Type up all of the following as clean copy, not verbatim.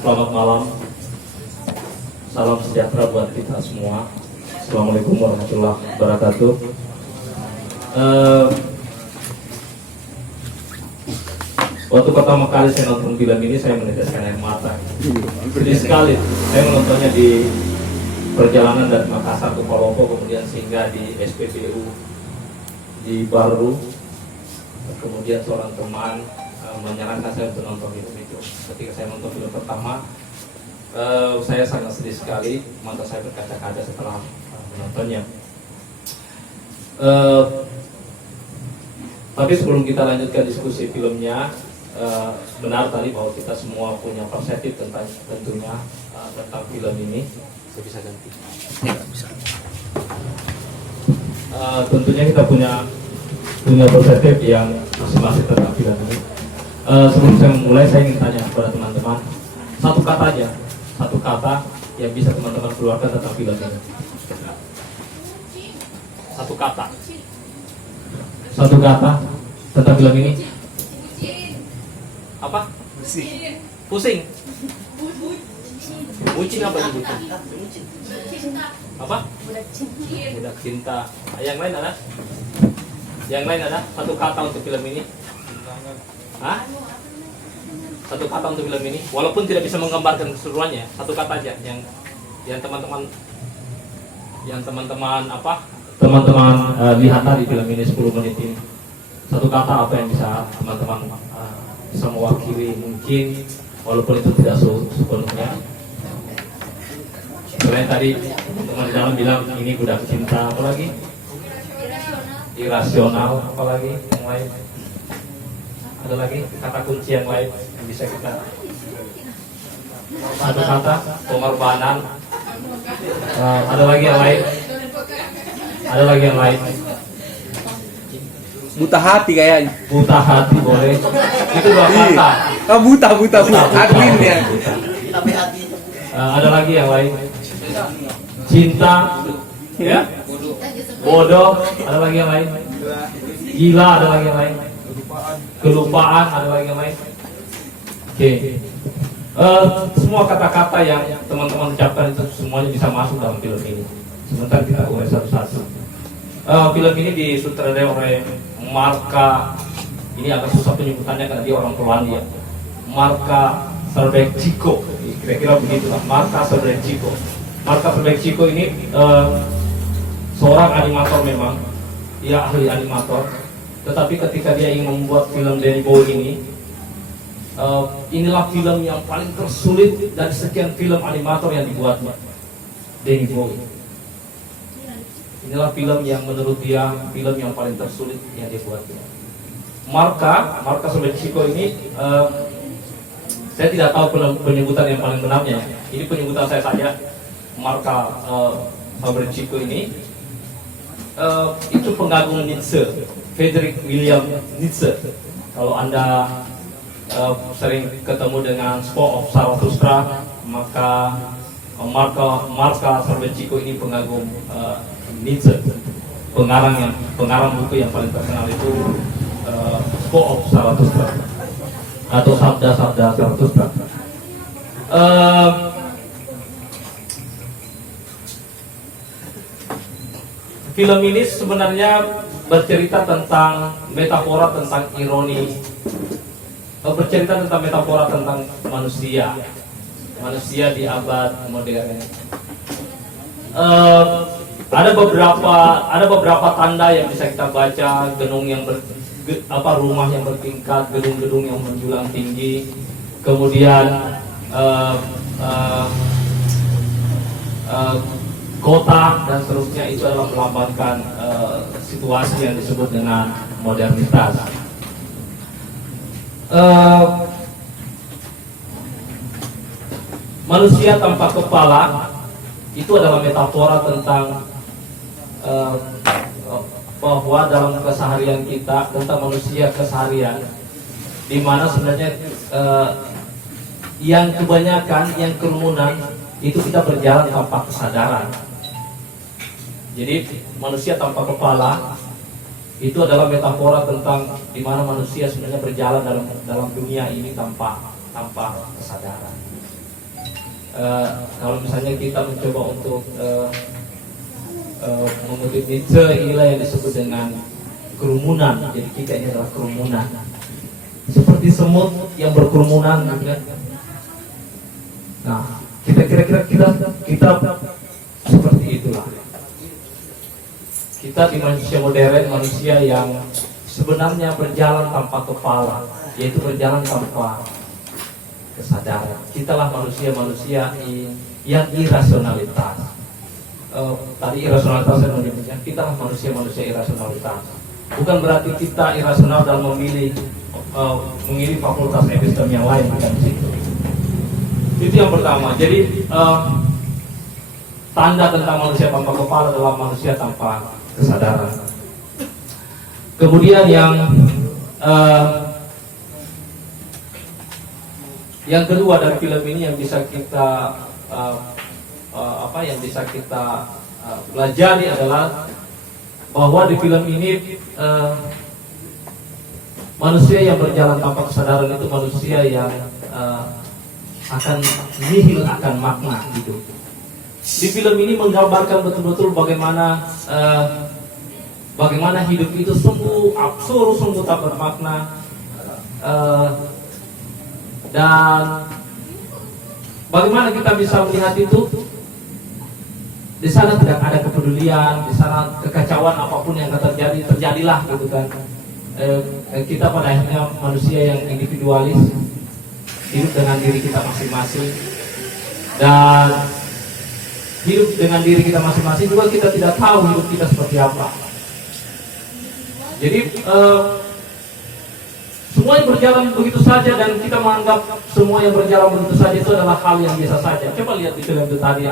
Selamat malam, salam sejahtera buat kita semua. Assalamualaikum warahmatullahi wabarakatuh. Waktu pertama kali saya nonton film ini, saya meneteskan air mata. Sedih sekali. Saya menontonnya di perjalanan dari Makassar ke Palopo, kemudian singgah di SPBU di Baru. Kemudian seorang teman menyarankan saya untuk nonton film itu. Ketika saya nonton film pertama, saya sangat sedih sekali. Mata saya berkaca-kaca setelah menontonnya. Tapi sebelum kita lanjutkan diskusi filmnya, benar tadi bahwa kita semua punya persepsi tentang tentunya tentang film ini. Saya bisa ganti? Tidak bisa. Tentunya kita punya perspektif yang masing-masing tentang film ini. Sebelum saya mulai, saya ingin tanya kepada teman-teman satu kata yang bisa teman-teman keluarkan tentang film ini. Satu kata tentang film ini. Apa? Pusing. Bucin apa itu? Apa? Budak cinta. Yang lain ada? Satu kata untuk film ini. Hah? Satu kata untuk film ini, walaupun tidak bisa menggambarkan keseluruhannya, satu kata aja yang teman-teman lihat tadi film ini 10 menit ini. Satu kata apa yang bisa teman-teman bisa mewakili, mungkin walaupun itu tidak sepenuhnya. Selain tadi teman di dalam bilang ini budak cinta, apa lagi? Irasional, apa lagi? Yang lain? Ada lagi kata kunci yang lain yang bisa kita. Satu kata, pengorbanan. Ada lagi yang lain. Buta hati kayaknya. Buta hati boleh. Itu dua kata. Buta. Admin ya. Ada lagi yang lain. Cinta, ya. Bodoh. Ada lagi yang lain. Gila, ada lagi yang lain. Kelupaan, ada lagi yang lain. Oke. Semua kata-kata yang teman-teman ucapkan itu semuanya bisa masuk dalam film ini. Sebentar kita urai satu-satu. Film ini disutradarai oleh Marka, ini agak susah penyebutannya karena dia orang Polandia. Marka Serbeciko, kira-kira begitulah. Marka Serbeciko. Marka Serbeciko ini seorang animator memang, dia ahli animator. Tetapi ketika dia ingin membuat film Danny Boy ini, inilah film yang paling tersulit dari sekian film animator yang dibuatnya, Danny Boy. Inilah film yang menurut dia film yang paling tersulit yang dia buatnya. Marka Serbeciko ini, saya tidak tahu penyebutan yang paling benarnya. Ini penyebutan saya saja. Marka Serbeciko ini itu pengagum Nietzsche, Friedrich Wilhelm Nietzsche. Kalau Anda sering ketemu dengan Spore of Zarathustra, maka Marka Serbeciko ini pengagum Nietzsche. Pengarang buku yang paling terkenal itu Spore of Zarathustra atau Sabda-Sabda Zarathustra. Film ini sebenarnya bercerita tentang metafora tentang ironi, bercerita tentang metafora tentang manusia di abad modern. Ada beberapa tanda yang bisa kita baca: rumah yang bertingkat, gedung-gedung yang menjulang tinggi, kemudian kota dan seterusnya. Itu adalah melambangkan situasi yang disebut dengan modernitas. Manusia tanpa kepala itu adalah metafora tentang bahwa dalam keseharian kita, tentang manusia keseharian, di mana sebenarnya yang kebanyakan, yang kerumunan itu kita berjalan tanpa kesadaran. Jadi manusia tanpa kepala itu adalah metafora tentang di mana manusia sebenarnya berjalan dalam dunia ini tanpa kesadaran. Kalau misalnya kita mencoba untuk mengutip Nietzsche, inilah yang disebut dengan kerumunan. Jadi kita ini adalah kerumunan, seperti semut yang berkerumunan, gitu kan? Nah, kita kira-kira kita seperti itulah. Kita di manusia modern, manusia yang sebenarnya berjalan tanpa kepala, yaitu berjalan tanpa kesadaran. Kitalah manusia yang irasionalitas. Tadi irasionalitas saya menyebutnya, kitalah manusia irasionalitas. Bukan berarti kita irasional dalam memilih fakultas epistem yang lain, bukan di situ. Itu yang pertama. Jadi tanda tentang manusia tanpa kepala adalah manusia tanpa kesadaran. Kemudian yang kedua dari film ini yang bisa kita pelajari adalah bahwa di film ini manusia yang berjalan tanpa kesadaran itu manusia yang akan nihil akan makna hidup. Di film ini menggambarkan betul-betul bagaimana hidup itu sungguh absurd, sungguh tak bermakna, dan bagaimana kita bisa melihat itu. Di sana tidak ada kepedulian, di sana kekacauan apapun yang terjadilah, gitu kan. Kita pada akhirnya manusia yang individualis, hidup dengan diri kita masing-masing, dan hidup dengan diri kita masing-masing juga kita tidak tahu hidup kita seperti apa. Jadi semua yang berjalan begitu saja, dan kita menganggap semua yang berjalan begitu saja itu adalah hal yang biasa saja. Coba lihat di film itu tadi,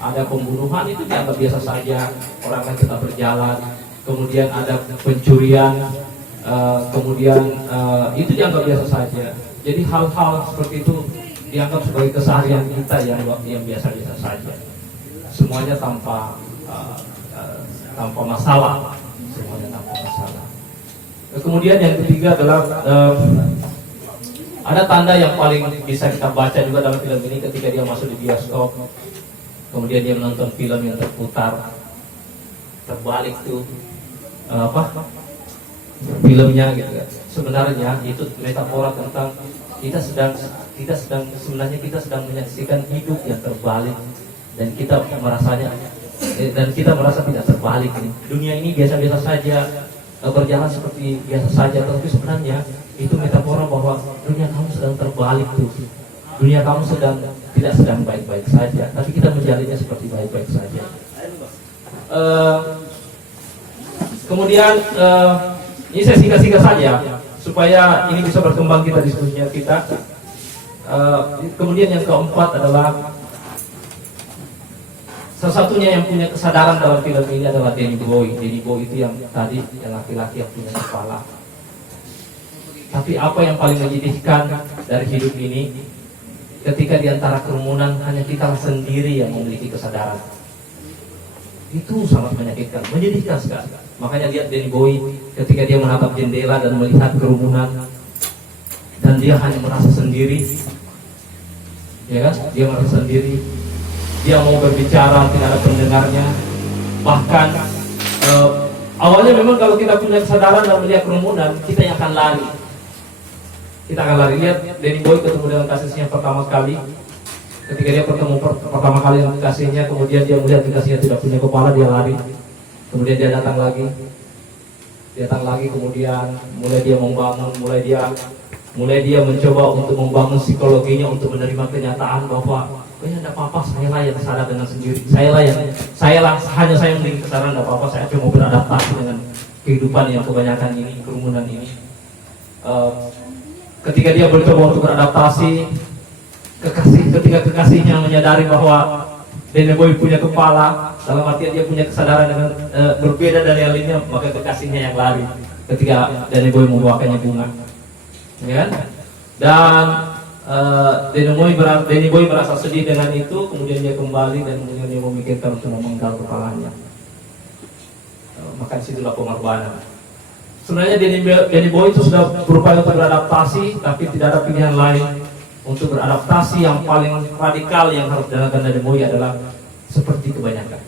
ada pembunuhan, itu dianggap biasa saja, orang kan tetap berjalan. Kemudian ada pencurian, itu dianggap biasa saja. Jadi hal-hal seperti itu dianggap sebagai keseharian kita yang biasa-biasa saja. Semuanya tanpa masalah, semuanya tanpa masalah. Kemudian yang ketiga adalah ada tanda yang paling bisa kita baca juga dalam film ini ketika dia masuk di bioskop, kemudian dia menonton film yang terputar. terbalik tuh filmnya gitu kan. Sebenarnya itu metafora tentang kita sedang sebenarnya kita sedang menyaksikan hidup yang terbalik dan kita merasa tidak terbalik ini. Dunia ini biasa-biasa saja, berjalan seperti biasa saja, tapi sebenarnya itu metafora bahwa dunia kamu sedang terbalik tuh. Dunia kamu tidak sedang baik-baik saja, tapi kita menjalinnya seperti baik-baik saja. Kemudian ini saya singkat-singkat saja supaya ini bisa berkembang kita diskusinya kita. Kemudian yang keempat adalah salah satunya yang punya kesadaran dalam film ini adalah Danny Boy. Danny Boy itu yang tadi yang laki-laki yang punya kepala. Tapi apa yang paling menyedihkan dari hidup ini, ketika di antara kerumunan hanya kita sendiri yang memiliki kesadaran. Itu sangat menyakitkan, menyedihkan sekali. Makanya lihat Danny Boy ketika dia menatap jendela dan melihat kerumunan dan dia hanya merasa sendiri, ya kan? Dia merasa sendiri. Dia mau berbicara tidak ada pendengarnya. Bahkan awalnya memang kalau kita punya kesadaran dan melihat kerumunan, kita yang akan lari. Kita akan lari. Lihat Danny Boy ketemu dengan kasihnya pertama kali. Ketika dia pertama kali dengan kekasihnya, kemudian dia melihat kekasihnya tidak punya kepala, dia lari. Kemudian dia datang lagi, kemudian mulai dia membangun, mulai dia mencoba untuk membangun psikologinya untuk menerima kenyataan bahwa tidak apa-apa, saya lah yang sadar dengan sendiri, hanya saya memiliki kesadaran, tidak apa-apa, saya cuma beradaptasi dengan kehidupan yang kebanyakan ini, kerumunan ini. Ketika dia mencoba untuk beradaptasi, ketika kekasihnya menyadari bahwa Danny Boy punya kepala, dalam artian dia punya kesadaran dengan berbeda dari yang lainnya, maka kekasihnya yang lari ketika Danny Boy membawakannya bunga, ya kan? Dan Danny Boy merasa sedih dengan itu, kemudian dia kembali dan kemudian dia memikirkan untuk memenggal kepalanya. Maka disitulah pengorbanan. Sebenarnya Danny Boy itu sudah berupaya untuk beradaptasi, tapi tidak ada pilihan lain. Untuk beradaptasi yang paling radikal yang harus dilakukan Danny Boy adalah seperti kebanyakan.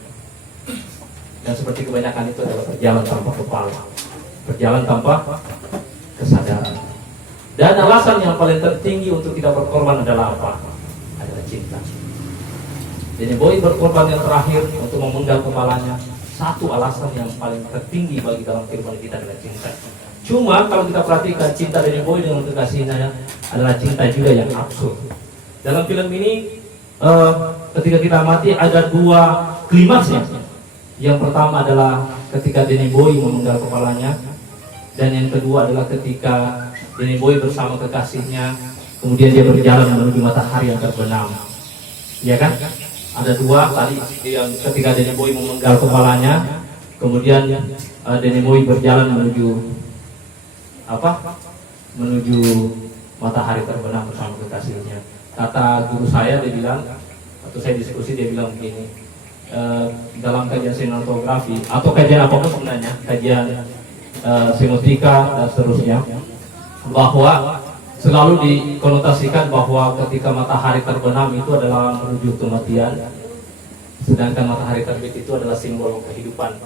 Dan seperti kebanyakan itu adalah berjalan tanpa kepala, berjalan tanpa kesadaran. Dan alasan yang paling tertinggi untuk kita berkorban adalah apa? Adalah cinta. Danny Boy berkorban yang terakhir untuk memenggal kepalanya. Satu alasan yang paling tertinggi bagi dalam kehidupan kita adalah cinta. Cuma kalau kita perhatikan cinta Danny Boy dengan kekasihnya adalah cinta juga yang absurd. Dalam film ini ketika kita amati ada dua klimaksnya. Yang pertama adalah ketika Danny Boy memenggal kepalanya, dan yang kedua adalah ketika Danny Boy bersama kekasihnya kemudian dia berjalan menuju matahari yang terbenam. Ya kan? Ada dua tadi yang ketika Danny Boy memenggal kepalanya, kemudian Danny Boy berjalan menuju matahari terbenam bersama kekasihnya. Kata guru saya, dia bilang, atau saya diskusi, dia bilang begini, dalam kajian sinematografi atau kajian apapun sebenarnya, kajian semiotika dan seterusnya, bahwa selalu dikonotasikan bahwa ketika matahari terbenam itu adalah menuju kematian, sedangkan matahari terbit itu adalah simbol kehidupan.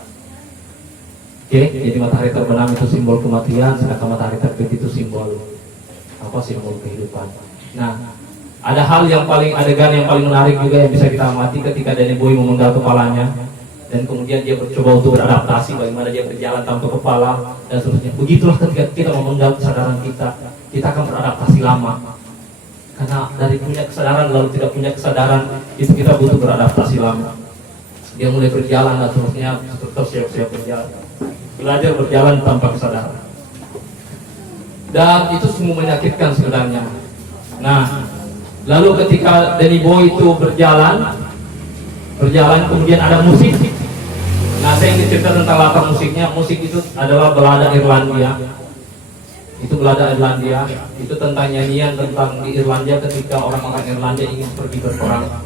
Oke, jadi matahari terbenam itu simbol kematian, sedangkan matahari terbit itu simbol simbol kehidupan. Nah, ada adegan yang paling menarik juga yang bisa kita amati ketika Danny Boy memenggal kepalanya dan kemudian dia mencoba untuk beradaptasi bagaimana dia berjalan tanpa kepala dan seterusnya. Begitulah ketika kita memenggal kesadaran kita akan beradaptasi lama. Karena dari punya kesadaran lalu tidak punya kesadaran, itu kita butuh beradaptasi lama. Dia mulai berjalan dan seterusnya, terus siap-siap berjalan. Belajar berjalan tanpa kesadaran. Dan itu semua menyakitkan sebenarnya. Nah, lalu ketika Danny Boy itu berjalan kemudian ada musik. Nah, saya ingin cerita tentang latar musiknya. Musik itu adalah balada Irlandia. Itu balada Irlandia. Itu tentang nyanyian tentang di Irlandia ketika orang-orang Irlandia ingin pergi berperang.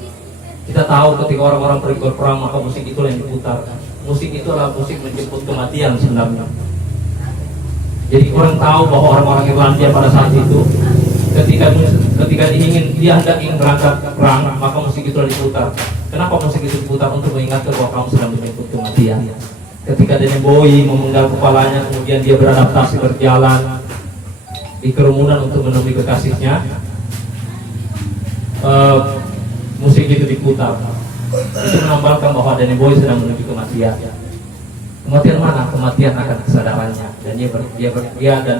Kita tahu ketika orang-orang pergi berperang maka musik itu yang diputar. Musik itu adalah musik menjemput kematian sebenarnya. Jadi orang tahu bahwa orang-orang Irlandia pada saat itu ketika dia hendak ingin berangkat perang, maka musik itu diputar. Kenapa musik itu diputar? Untuk mengingatkan bahwa kamu sedang menjemput kematian. ketika Danny Boy memenggal kepalanya, kemudian dia beradaptasi berjalan di kerumunan untuk menemui kekasihnya. Musik itu diputar, itu menambahkan bahwa Danny Boy sedang menuju kematian. Kematian mana? Kematian akan kesadarannya, dan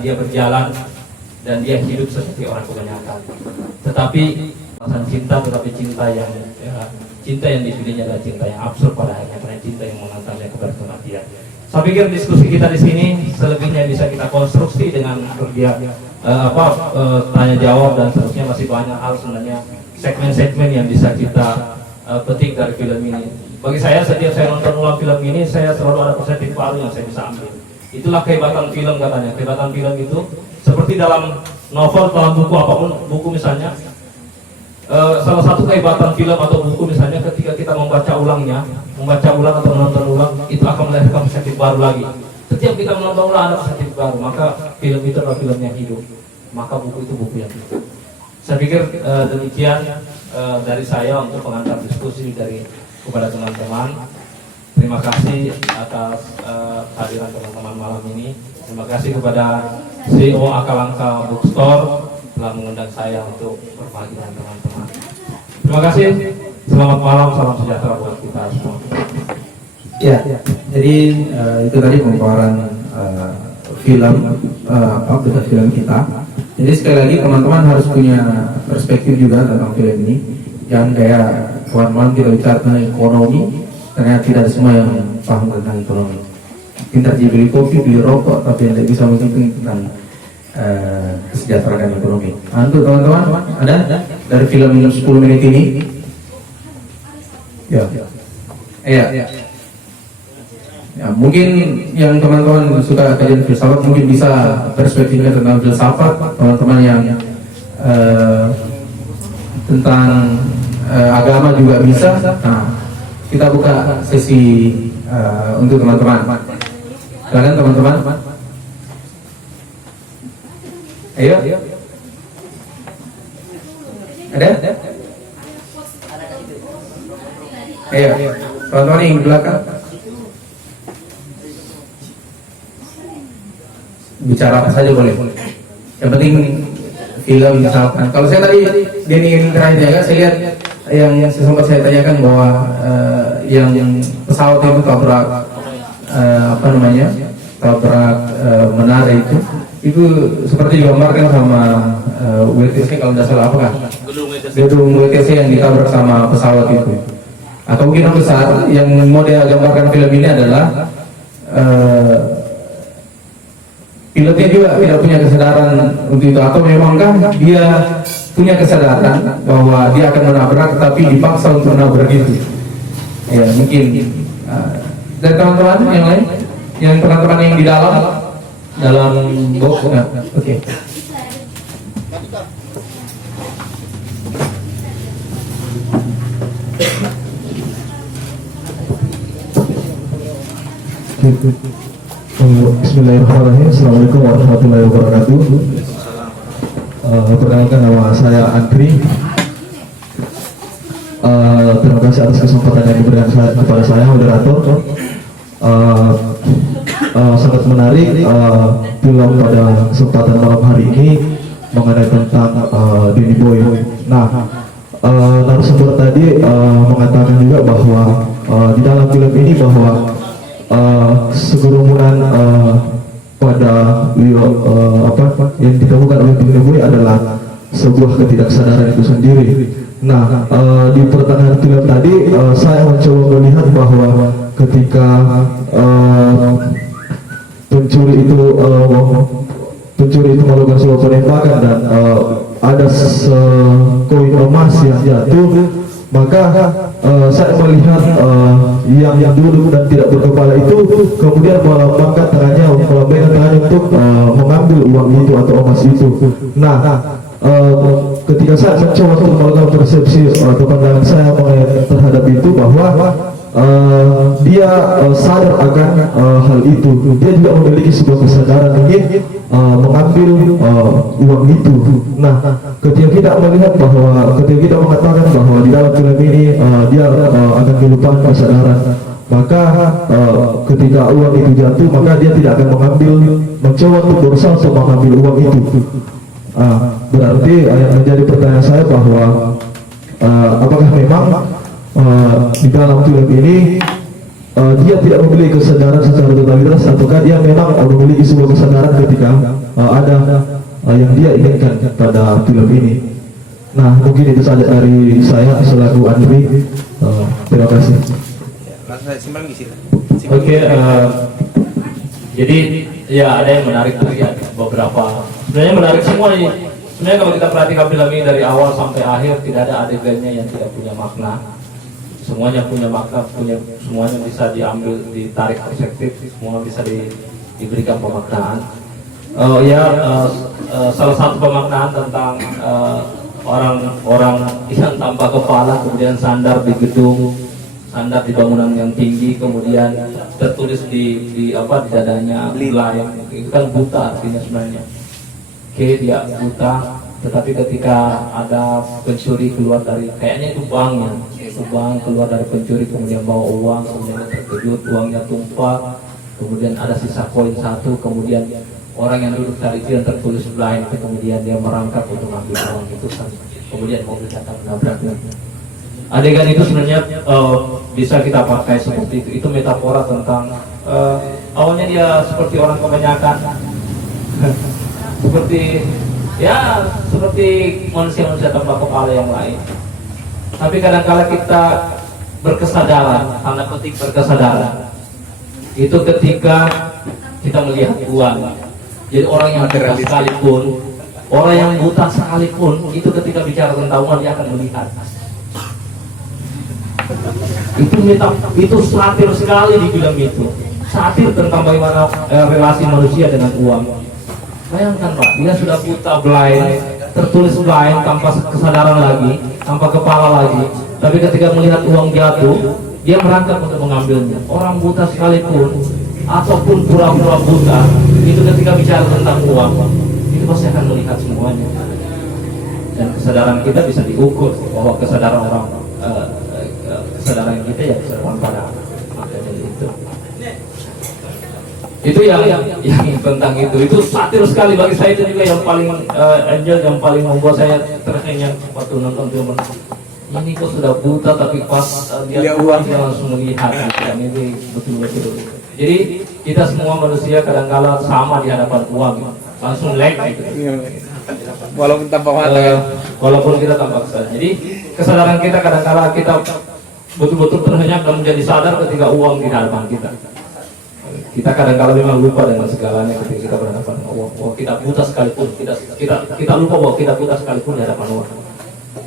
dia berjalan dan dia hidup seperti orang kebanyakan. Tetapi pasangan cinta, tetapi cinta yang dipilihnya adalah cinta yang absurd pada akhirnya, karena cinta yang mengantarnya kepada kematian. Saya pikir diskusi kita di sini selebihnya bisa kita konstruksi dengan tanya jawab dan seterusnya. Masih banyak hal sebenarnya, segmen-segmen yang bisa kita petik dari film ini. Bagi saya, setiap saya nonton ulang film ini, saya selalu ada perspektif baru yang saya bisa ambil. Itulah kehebatan film katanya. Kehebatan film itu seperti dalam novel, dalam buku apapun, buku misalnya, salah satu kehebatan film atau buku misalnya, ketika kita membaca ulang atau menonton ulang, itu akan melahirkan perspektif baru lagi. Setiap kita menonton ulang ada perspektif baru, maka film itu adalah film yang hidup, maka buku itu buku yang hidup. Saya pikir demikian dari saya untuk pengantar diskusi kepada teman-teman. Terima kasih atas kehadiran teman-teman malam ini. Terima kasih kepada CEO Akalangka Bookstore telah mengundang saya untuk berbagi dengan teman-teman. Terima kasih. Selamat malam, salam sejahtera buat kita semua. Ya, jadi itu tadi pemaparan film film kita. Jadi sekali lagi teman-teman harus punya perspektif juga tentang film ini. Jangan kayak kawan-kawan kita bicara tentang ekonomi, ternyata tidak semua yang paham tentang ekonomi. Pintar beli kopi, beli rokok, tapi tidak bisa menghitung tentang kesejahteraan ekonomi. Untuk teman-teman, ada dari film 10 menit ini? Ya. Ya, mungkin yang teman-teman suka kajian filsafat mungkin bisa perspektifnya tentang filsafat. Teman-teman yang tentang agama juga bisa. Nah, kita buka sesi untuk teman-teman. Silakan teman-teman. Ayo. Ada? Ayo, teman-teman yang di belakang. Bicara apa saja boleh. Yang penting film misalkan. Kalau saya tadi Denny terakhir ya, saya lihat yang sempat saya tanyakan bahwa yang pesawat itu tabrak tabrak menara itu seperti digambarkan sama WTC kalau tidak salah, apakah gedung WTC yang ditabrak sama pesawat itu, atau mungkin besar yang mau dia gambarkan film ini adalah pilotnya juga tidak punya kesadaran untuk itu, atau memangkah dia punya kesadaran bahwa dia akan menabrak tapi dipaksa untuk menabrak itu. Ya mungkin dan teman-teman yang lain, yang teman-teman yang di dalam box. Oke. Bismillahirrahmanirrahim. Assalamualaikum warahmatullahi wabarakatuh. Perkenalkan, nama saya Andri. Terima kasih atas kesempatan yang diberikan kepada saya, moderator. Sangat menarik film pada kesempatan malam hari ini mengenai tentang Danny Boy. Nah, narasumber tadi mengatakan juga bahwa di dalam film ini bahwa segerumunan pada yang ditemukan oleh Danny Boy adalah sebuah ketidaksadaran itu sendiri. Nah, di pertengahan film tadi saya mencoba melihat bahwa ketika pencuri itu melakukan sebuah penembakan dan ada sekoin emas yang jatuh, maka saya melihat yang duduk dan tidak berkepala itu kemudian mengangkat tangannya, melambaikan tangannya untuk mengambil uang itu atau emas itu. Nah, ketika saya mencoba untuk melakukan persepsi atau pandangan saya terhadap itu, bahwa dia sadar akan hal itu, dia juga memiliki sebuah kesadaran ingin mengambil uang itu. Nah, ketika kita melihat bahwa ketika kita mengatakan bahwa di dalam film ini dia akan melupakan kesadaran maka ketika uang itu jatuh maka dia tidak akan mencoba untuk berusaha untuk mengambil uang itu. Berarti yang menjadi pertanyaan saya bahwa apakah memang di dalam film ini dia tidak memiliki kesadaran secara totalitas, ataukah dia memang memiliki sebuah kesadaran ketika ada yang dia inginkan pada film ini. Nah, mungkin itu saja dari saya selaku Andri. Terima kasih. Simpang di situ. Oke, jadi ya ada yang menarik dari beberapa. Sebenarnya menarik semua ini. Sebenarnya kalau kita perhatikan film ini dari awal sampai akhir tidak ada adegannya yang tidak punya makna. Semuanya punya makna, semuanya bisa diambil, ditarik perspektif, semua bisa diberikan pemaknaan. Salah satu pemaknaan tentang orang yang tanpa kepala kemudian sandar di gedung, sandar di bangunan yang tinggi, kemudian tertulis di dadanya blind, itu kan buta artinya sebenarnya. Oke, dia buta, tetapi ketika ada pencuri keluar dari, kayaknya itu bank keluar dari pencuri, kemudian bawa uang, kemudian terkejut, uangnya tumpah, kemudian ada sisa koin satu, kemudian orang yang duduk tadi itu yang tertulis blind, kemudian dia merangkak untuk ambil uang itu, kemudian mobil datang menabraknya. Adegan itu sebenarnya bisa kita pakai seperti itu metafora tentang awalnya dia seperti orang kebanyakan, seperti manusia-manusia tanpa kepala yang lain. Tapi kadang-kala kita berkesadaran, tanda petik berkesadaran, itu ketika kita melihat uang. Jadi orang yang buta sekalipun, orang yang buta sekalipun, itu ketika bicara tentang uang dia akan melihat. Itu satir sekali di film itu. Satir tentang bagaimana relasi manusia dengan uang. Bayangkan Pak, dia sudah buta, blind, tertulis blind, tanpa kesadaran lagi, tanpa kepala lagi. Tapi ketika melihat uang jatuh, dia merangkak untuk mengambilnya. Orang buta sekalipun, ataupun pura-pura buta, itu ketika bicara tentang uang, itu pasti akan melihat semuanya. Dan kesadaran kita bisa diukur bahwa kesadaran orang, kesadaran kita ya kesadaran pada makanya itu yang tentang itu satir sekali bagi saya. Itu juga yang paling enjoy, yang paling membuat saya terkenyang waktu nonton film ini. Kok sudah buta tapi pas dia langsung melihat dan ini betul-betul. Jadi kita semua manusia kadang-kala sama di hadapan uang, langsung lag gitu. Walaupun tanpa mata kan? Walaupun kita tanpa kesadaran. Jadi kesadaran kita kadang-kala kita betul-betul terhenyak dan menjadi sadar ketika uang di hadapan kita. Kita kadang-kala memang lupa dengan segalanya ketika kita berhadapan dengan uang. Oh, kita buta sekalipun, kita lupa bahwa kita buta sekalipun di hadapan uang.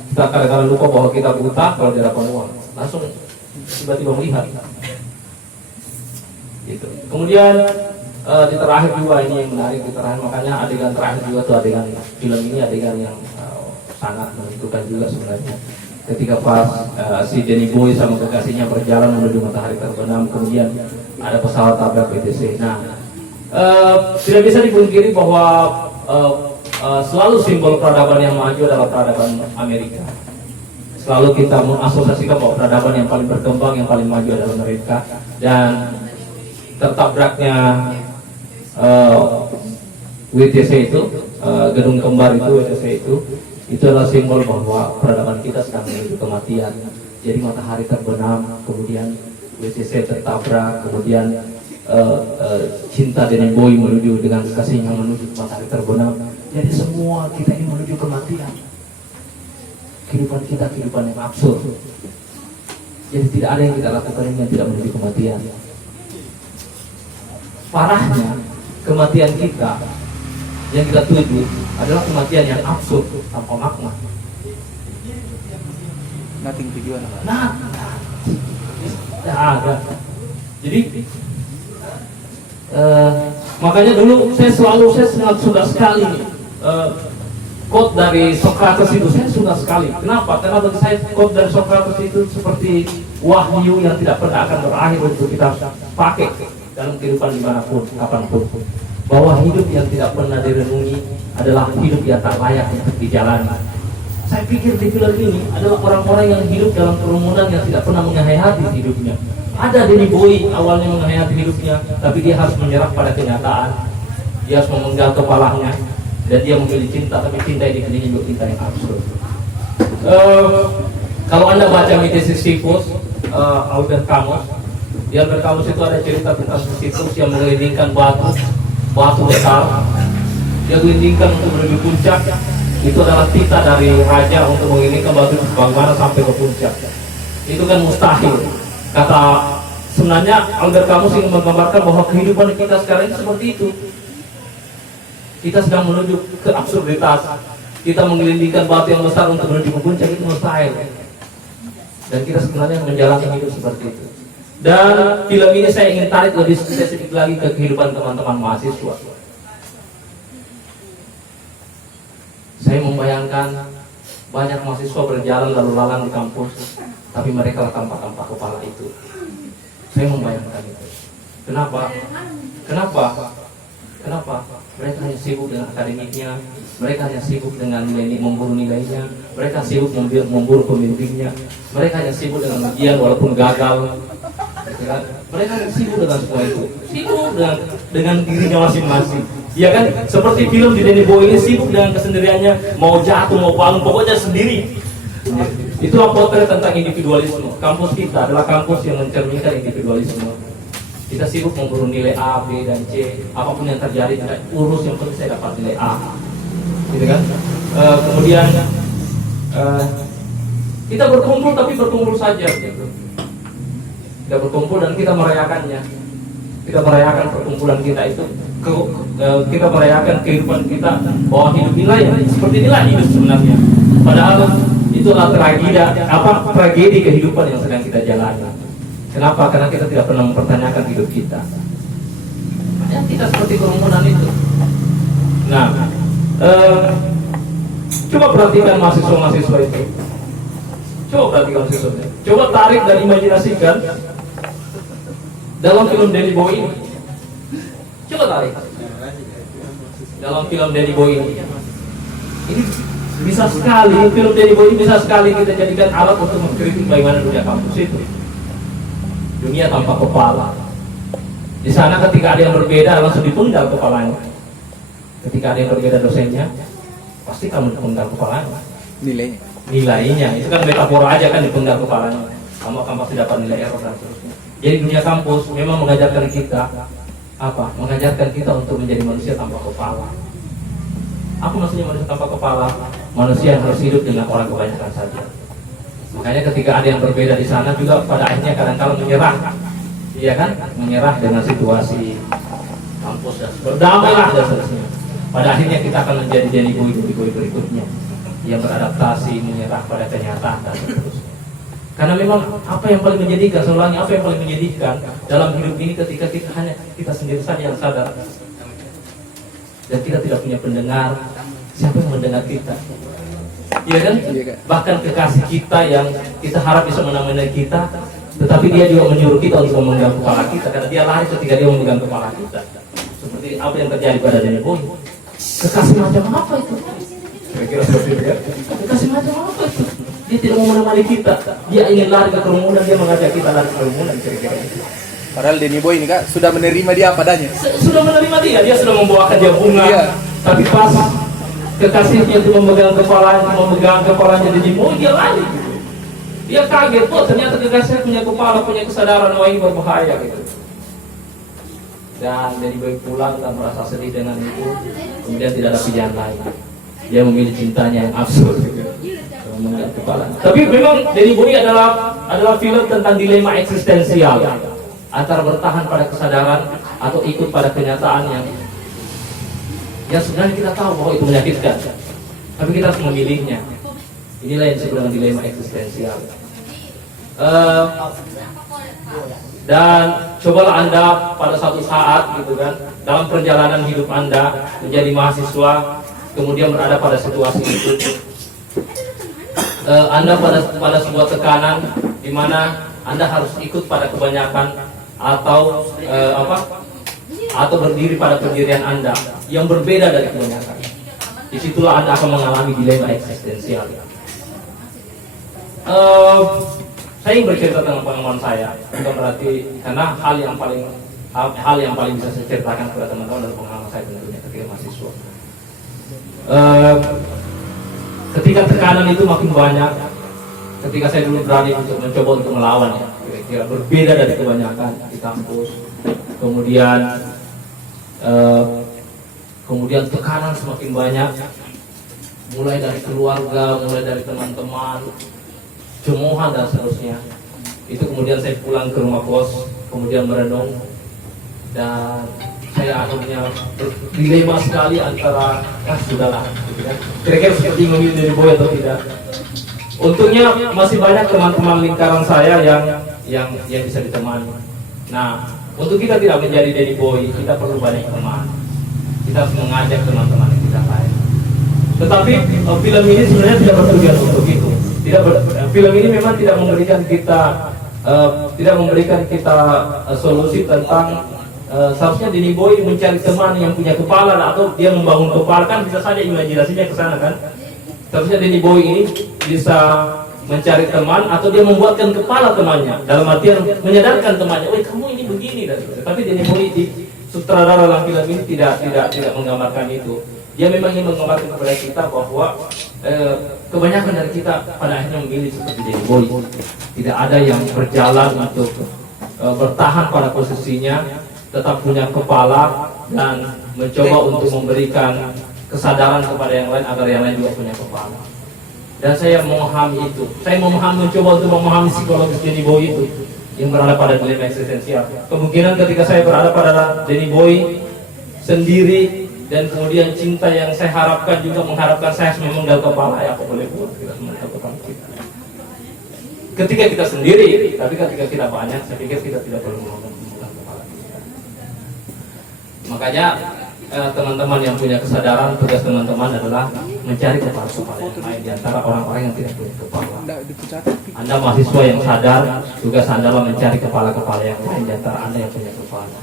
Kita kadang-kala lupa bahwa kita buta kalau di hadapan uang. Langsung tiba-tiba melihat. Gitu. Kemudian di terakhir juga ini yang menarik, di terakhir makanya adegan terakhir juga tuh adegan film ini adegan yang sangat menentukan juga sebenarnya. Ketika pas si Danny Boy sama kekasihnya berjalan menuju matahari terbenam, kemudian ada pesawat tabrak etc. Nah, tidak bisa dipungkiri bahwa selalu simbol peradaban yang maju adalah peradaban Amerika. Selalu kita mengasosiasikan bahwa peradaban yang paling berkembang, yang paling maju adalah Amerika. Dan tertabraknya WTC itu, gedung kembar itu, WTC itu adalah simbol bahwa peradaban kita sedang menuju kematian. Jadi matahari terbenam, kemudian WTC tertabrak, kemudian cinta Danny Boy menuju dengan kekasihnya menuju matahari terbenam. Jadi semua kita ini menuju kematian. Kehidupan kita kehidupan yang absurd. Jadi tidak ada yang kita lakukan yang tidak menuju kematian. Parahnya kematian kita yang kita tuju adalah kematian yang absurd tanpa makna. Nothing tujuan. Nah, tidak ada. Jadi makanya dulu saya sangat suka sekali quote dari Socrates itu, saya suka sekali. Kenapa? Karena bagi saya quote dari Socrates itu seperti wahyu yang tidak pernah akan berakhir untuk kita pakai dalam kehidupan dimanapun, kapanpun. Bahwa hidup yang tidak pernah direnungi adalah hidup yang tak layak untuk dijalani. Saya pikir di film ini adalah orang-orang yang hidup dalam kerumunan yang tidak pernah menghayati hidupnya. Ada Danny Boy awalnya menghayati hidupnya, tapi dia harus menyerah pada kenyataan. Dia harus memenggal kepalanya dan dia memilih cinta, tapi cinta yang dipilih juga cinta yang absurd. Kalau Anda baca Mites Sisyphus, Albert Camus, di Albert Camus itu ada cerita tentang Sisyphus yang mengelilingkan batu besar. Dia gelindingkan untuk menuju puncak. Itu adalah titah dari raja untuk mengelilingkan batu bagaimana sampai ke puncak. Itu kan mustahil. Kata sebenarnya Albert Camus ingin menggambarkan bahwa kehidupan kita sekarang ini seperti itu. Kita sedang menuju ke absurditas. Kita mengelilingkan batu yang besar untuk menuju ke puncak, itu mustahil. Dan kita sebenarnya menjalani hidup seperti itu. Dan film ini saya ingin tarik lebih spesifik lagi ke kehidupan teman-teman mahasiswa. Saya membayangkan banyak mahasiswa berjalan lalu lalang di kampus, tapi mereka tanpa kepala itu. Saya membayangkan itu. Kenapa? Mereka hanya sibuk dengan akademiknya, mereka hanya sibuk dengan memburu nilainya, mereka sibuk memburu pembimbingnya, mereka hanya sibuk dengan ujian walaupun gagal. Mereka hanya sibuk dengan semua itu, sibuk dengan dirinya masing-masing. Ya kan, seperti film di Danny Boy ini sibuk dengan kesendiriannya, mau jatuh, mau bangun, pokoknya sendiri. Itulah potret tentang individualisme. Kampus kita adalah kampus yang mencerminkan individualisme. Kita sibuk memburu nilai A, B, dan C. Apapun yang terjadi tidak urus, yang penting saya dapat nilai A. Gitu kan? Kemudian kita berkumpul, tapi berkumpul saja. Gitu. Kita berkumpul dan kita merayakannya. Kita merayakan perkumpulan kita itu. Kita merayakan kehidupan kita bahwa hidup inilah ya, seperti inilah hidup sebenarnya. Padahal itulah tragedi kehidupan yang sedang kita jalani. Kenapa? Karena kita tidak pernah mempertanyakan hidup kita. Ya, kita seperti kerumunan itu. Nah, coba perhatikan mahasiswa-mahasiswa itu. Coba perhatikan mahasiswa. Coba tarik dan imajinasikan dalam film Danny Boy ini. Coba tarik dalam film Danny Boy ini. Ini bisa sekali, film Danny Boy ini bisa sekali kita jadikan alat untuk mengkritik bagaimana dunia kampus itu. Dunia tanpa kepala. Di sana ketika ada yang berbeda langsung dipenggal kepalanya. Ketika ada yang berbeda dosennya, pasti kamu dipenggal kepalanya. Nilainya itu kan metafora aja kan, dipenggal kepalanya. Kamu akan pasti dapat nilai error dan seterusnya. Jadi dunia kampus memang mengajarkan kita apa? Mengajarkan kita untuk menjadi manusia tanpa kepala. Apa maksudnya manusia tanpa kepala? Manusia yang harus hidup dengan orang kebanyakan saja. Makanya ketika ada yang berbeda di sana juga pada akhirnya kadang-kadang menyerah. Iya kan? Menyerah dengan situasi kampus dan berdamailah dan seterusnya. Pada akhirnya kita akan menjadi Danny Boy berikutnya yang beradaptasi, menyerah pada kenyataan dan seterusnya. Karena memang apa yang paling menjadikan, seulangi apa yang paling menjadikan dalam hidup ini ketika kita hanya kita sendiri saja yang sadar dan kita tidak punya pendengar. Siapa yang mendengar kita? Iya kan? Bahkan kekasih kita yang kita harap bisa menemani kita, tetapi dia juga menyuruh kita untuk memegang kepala kita karena dia lari ketika dia memegang kepala kita. Seperti apa yang terjadi pada Danny Boy. Kekasih macam apa itu? Kira-kira seperti itu ya. Kekasih macam apa itu? Dia tidak mau menemani kita. Dia ingin lari ke kerumunan, dia mengajak kita lari ke kerumunan, kira-kira itu. Padahal Danny Boy ini Kak sudah menerima dia apa adanya. Sudah menerima dia sudah membawakan dia bunga. Iya. Tapi pas kekasihnya itu memegang kepalanya Danny Boy, dia lari. Dia kaget, oh ternyata kekasih punya kepala, punya kesadaran, wah ini berbahaya gitu. Dan Danny Boy pulang dan merasa sedih dengan itu. Kemudian tidak ada pilihan lain. Dia memilih cintanya yang absurd gitu. Kepala. Tapi memang Danny Boy adalah film tentang dilema eksistensial antara bertahan pada kesadaran atau ikut pada kenyataan yang sebenarnya kita tahu bahwa itu menyakitkan, tapi kita harus memilihnya. Inilah yang disebut dengan dilema eksistensial. Dan cobalah Anda pada suatu saat gitu kan, dalam perjalanan hidup Anda menjadi mahasiswa, kemudian berada pada situasi itu. Anda pada sebuah tekanan di mana Anda harus ikut pada kebanyakan atau atau berdiri pada pendirian Anda yang berbeda dari kebanyakan. Disitulah Anda akan mengalami dilema eksistensial. saya ingin bercerita tentang pengalaman saya, bukan berarti karena hal yang paling bisa saya ceritakan kepada teman-teman adalah pengalaman saya tentunya ketika mahasiswa. Ketika tekanan itu makin banyak, ketika saya dulu berani untuk mencoba untuk melawan, ya, kira-kira berbeda dari kebanyakan di kampus, kemudian tekanan semakin banyak, mulai dari keluarga, mulai dari teman-teman, cemoohan dan seterusnya. Itu kemudian saya pulang ke rumah kos, kemudian merenung, dan saya akhirnya dilema sekali antara sudahlah, gitu kan. Kira-kira seperti memilih Danny Boy atau tidak. Untungnya masih banyak teman-teman lingkaran saya yang bisa ditemani. Nah, untuk kita tidak menjadi Danny Boy, kita perlu banyak teman. Kita harus mengajak teman-teman yang kita lain. Tetapi film ini sebenarnya tidak bertujuan untuk itu. Film ini memang tidak memberikan kita solusi tentang seharusnya Danny Boy mencari teman yang punya kepala atau dia membangun kepala, kan bisa saja imajinasinya ke sana kan. Seharusnya Danny Boy ini bisa mencari teman atau dia membuatkan kepala temannya, dalam artian menyadarkan temannya, "Woi, kamu ini begini," dan tapi Danny Boy di sutradara dalam film ini tidak menggambarkan itu. Dia memang ingin menggambarkan kepada kita bahwa kebanyakan dari kita pada akhirnya memilih seperti Danny Boy. Tidak ada yang berjalan untuk bertahan pada posisinya, tetap punya kepala dan mencoba untuk memberikan kesadaran kepada yang lain agar yang lain juga punya kepala. Dan saya memahami itu. Saya mencoba untuk memahami psikologis Danny Boy itu yang berada pada dilema eksistensial. Kemungkinan ketika saya berada pada Danny Boy sendiri dan kemudian cinta yang saya harapkan juga mengharapkan saya memenggal kepala, ya apa boleh buat, kita memenggal kepala kita. Ketika kita sendiri, tapi ketika kita banyak, saya pikir kita tidak perlu memenggal kepala kita. Makanya teman-teman yang punya kesadaran, tugas teman-teman adalah mencari kepala-kepala yang lain di antara orang-orang yang tidak punya kepala. Anda mahasiswa yang sadar, tugas Anda adalah mencari kepala-kepala yang lain di antara Anda yang punya kepala.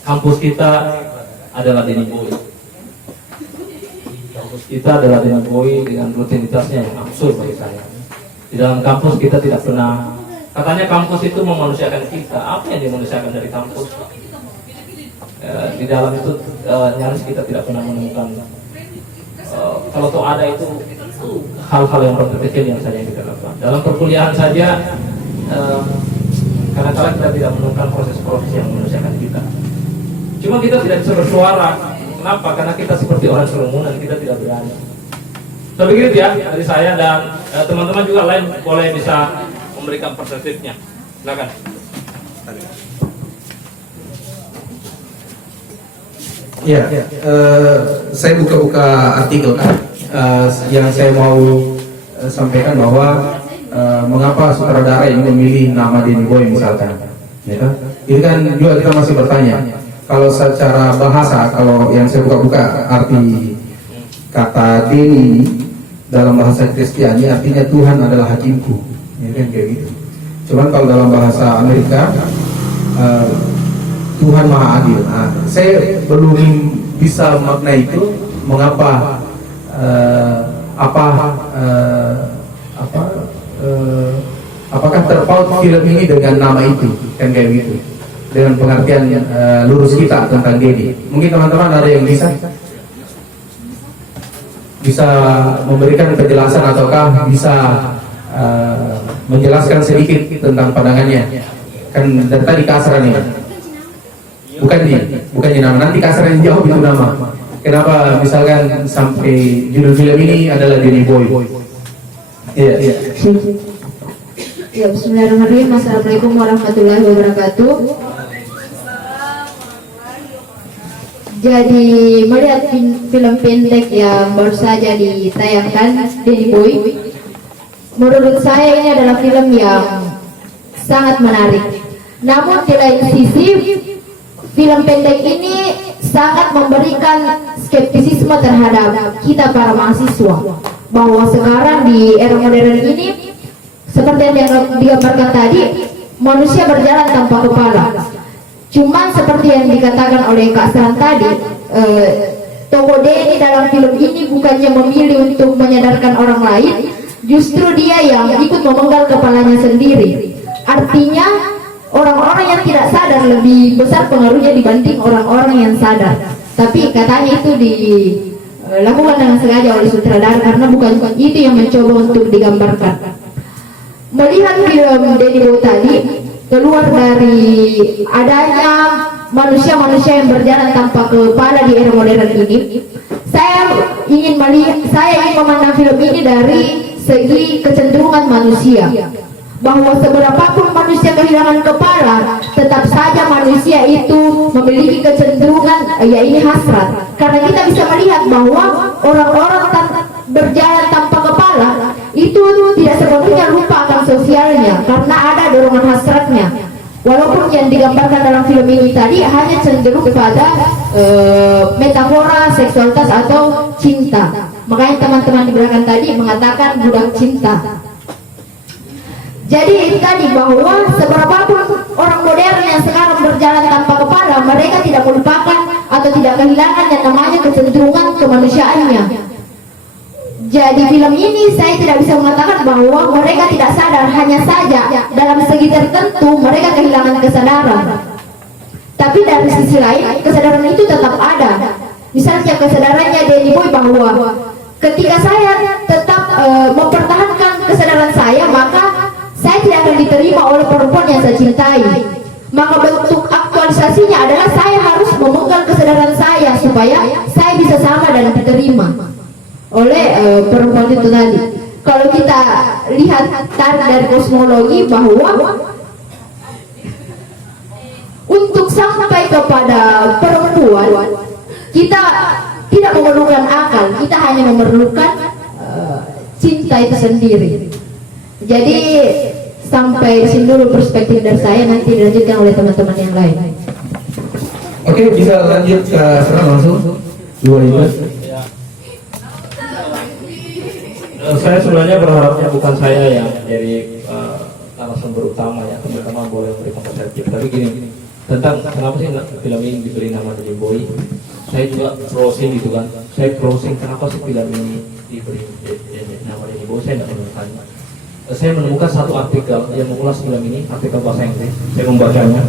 Kampus kita adalah Danny Boy. Kampus kita adalah Danny Boy dengan rutinitasnya yang absurd bagi saya. Di dalam kampus kita tidak pernah, katanya kampus itu memanusiakan kita. Apa yang dimanusiakan dari kampus? Di dalam itu nyaris kita tidak pernah menemukan, kalau toh ada itu hal-hal yang kecil yang saja yang kita lakukan. Dalam perkuliahan saja, kadang-kadang kita tidak menemukan proses-proses yang memanusiakan kita. Cuma kita tidak bisa bersuara. Kenapa? Karena kita seperti orang kerumunan, kita tidak berani. Saya pikir ya dari saya dan teman-teman juga lain boleh bisa memberikan perspektifnya. Silakan. Ya, saya buka-buka artikel kan, yang saya mau sampaikan bahwa mengapa sutradara ini memilih nama Danny Boy misalkan, ya kan? Ini kan juga kita masih bertanya. Kalau secara bahasa, kalau yang saya buka-buka arti kata Danny dalam bahasa Kristiani artinya Tuhan adalah hakimku, ya kan kayak gitu. Cuman kalau dalam bahasa Amerika Tuhan Maha Adil. Nah, saya belum bisa makna itu mengapa apakah terpaut film ini dengan nama itu kan kayak gitu, dengan pengertian lurus kita tentang Danny. Mungkin teman-teman ada yang bisa memberikan penjelasan ataukah bisa menjelaskan sedikit tentang pandangannya. Kan dari tadi kasar nih. Bukan di nama, nanti kasar yang jawab itu nama. Kenapa misalkan sampai judul film ini adalah Danny Boy? Iya. Ya, bismillahirrahmanirrahim. Assalamualaikum warahmatullahi wabarakatuh. Jadi melihat film pendek yang baru saja ditayangkan, Danny Boy, menurut saya ini adalah film yang sangat menarik. Namun di lain sisi, film pendek ini sangat memberikan skeptisisme terhadap kita para mahasiswa, bahwa sekarang di era modern ini seperti yang digambarkan tadi, manusia berjalan tanpa kepala. Cuman seperti yang dikatakan oleh Kak San tadi, tokoh Denny dalam film ini bukannya memilih untuk menyadarkan orang lain, justru dia yang ikut memenggal kepalanya sendiri. Artinya orang-orang yang tidak sadar lebih besar pengaruhnya dibanding orang-orang yang sadar. Tapi katanya itu dilakukan dengan sengaja oleh sutradara karena bukan itu yang mencoba untuk digambarkan. Melihat film Denny Boy tadi, keluar dari adanya manusia-manusia yang berjalan tanpa kepala di era modern ini, saya ingin memandang film ini dari segi kecenderungan manusia, bahwa seberapapun manusia kehilangan kepala, tetap saja manusia itu memiliki kecenderungan, ya ini hasrat. Karena kita bisa melihat bahwa orang-orang berjalan tanpa kepala itu tidak sepenuhnya lupa akan sosialnya, karena ada dorongan hasratnya. Walaupun yang digambarkan dalam film ini tadi hanya cenderung kepada metafora seksualitas atau cinta. Makanya teman-teman di belakang tadi mengatakan budak cinta. Jadi itu tadi bahwa seberapapun orang modern yang sekarang berjalan tanpa kepala, mereka tidak melupakan atau tidak kehilangan yang namanya kecenderungan kemanusiaannya. Jadi film ini saya tidak bisa mengatakan bahwa mereka tidak sadar, hanya saja dalam segi tertentu mereka kehilangan kesadaran. Tapi dari sisi lain kesadaran itu tetap ada. Misalnya kesadarannya Denny Boy bahwa ketika saya tetap mempertahankan kesadaran saya, maka saya tidak akan diterima oleh perempuan yang saya cintai. Maka bentuk aktualisasinya adalah saya harus memenggal kesadaran saya supaya saya bisa sama dan diterima oleh perempuan itu tadi. Kalau kita lihat tarik dari kosmologi bahwa untuk sampai kepada perempuan kita tidak memerlukan akal, kita hanya memerlukan cinta itu sendiri. Jadi sampai sini dulu perspektif dari saya, nanti dilanjutkan oleh teman-teman yang lain. Oke, bisa lanjut ke serang langsung. Dua itu. Saya sebenarnya berharapnya bukan saya yang jadi narasumber utama ya, teman-teman boleh memberikan perspektif. Tapi gini, tentang kenapa sih film ini diberi nama Denny Boy? Saya juga browsing gitu kan. Saya browsing kenapa sih film ini diberi nama Denny Boy? Saya tidak menemukannya. Saya menemukan satu artikel yang mengulas film ini, artikel bahasa Inggris. Saya membacanya.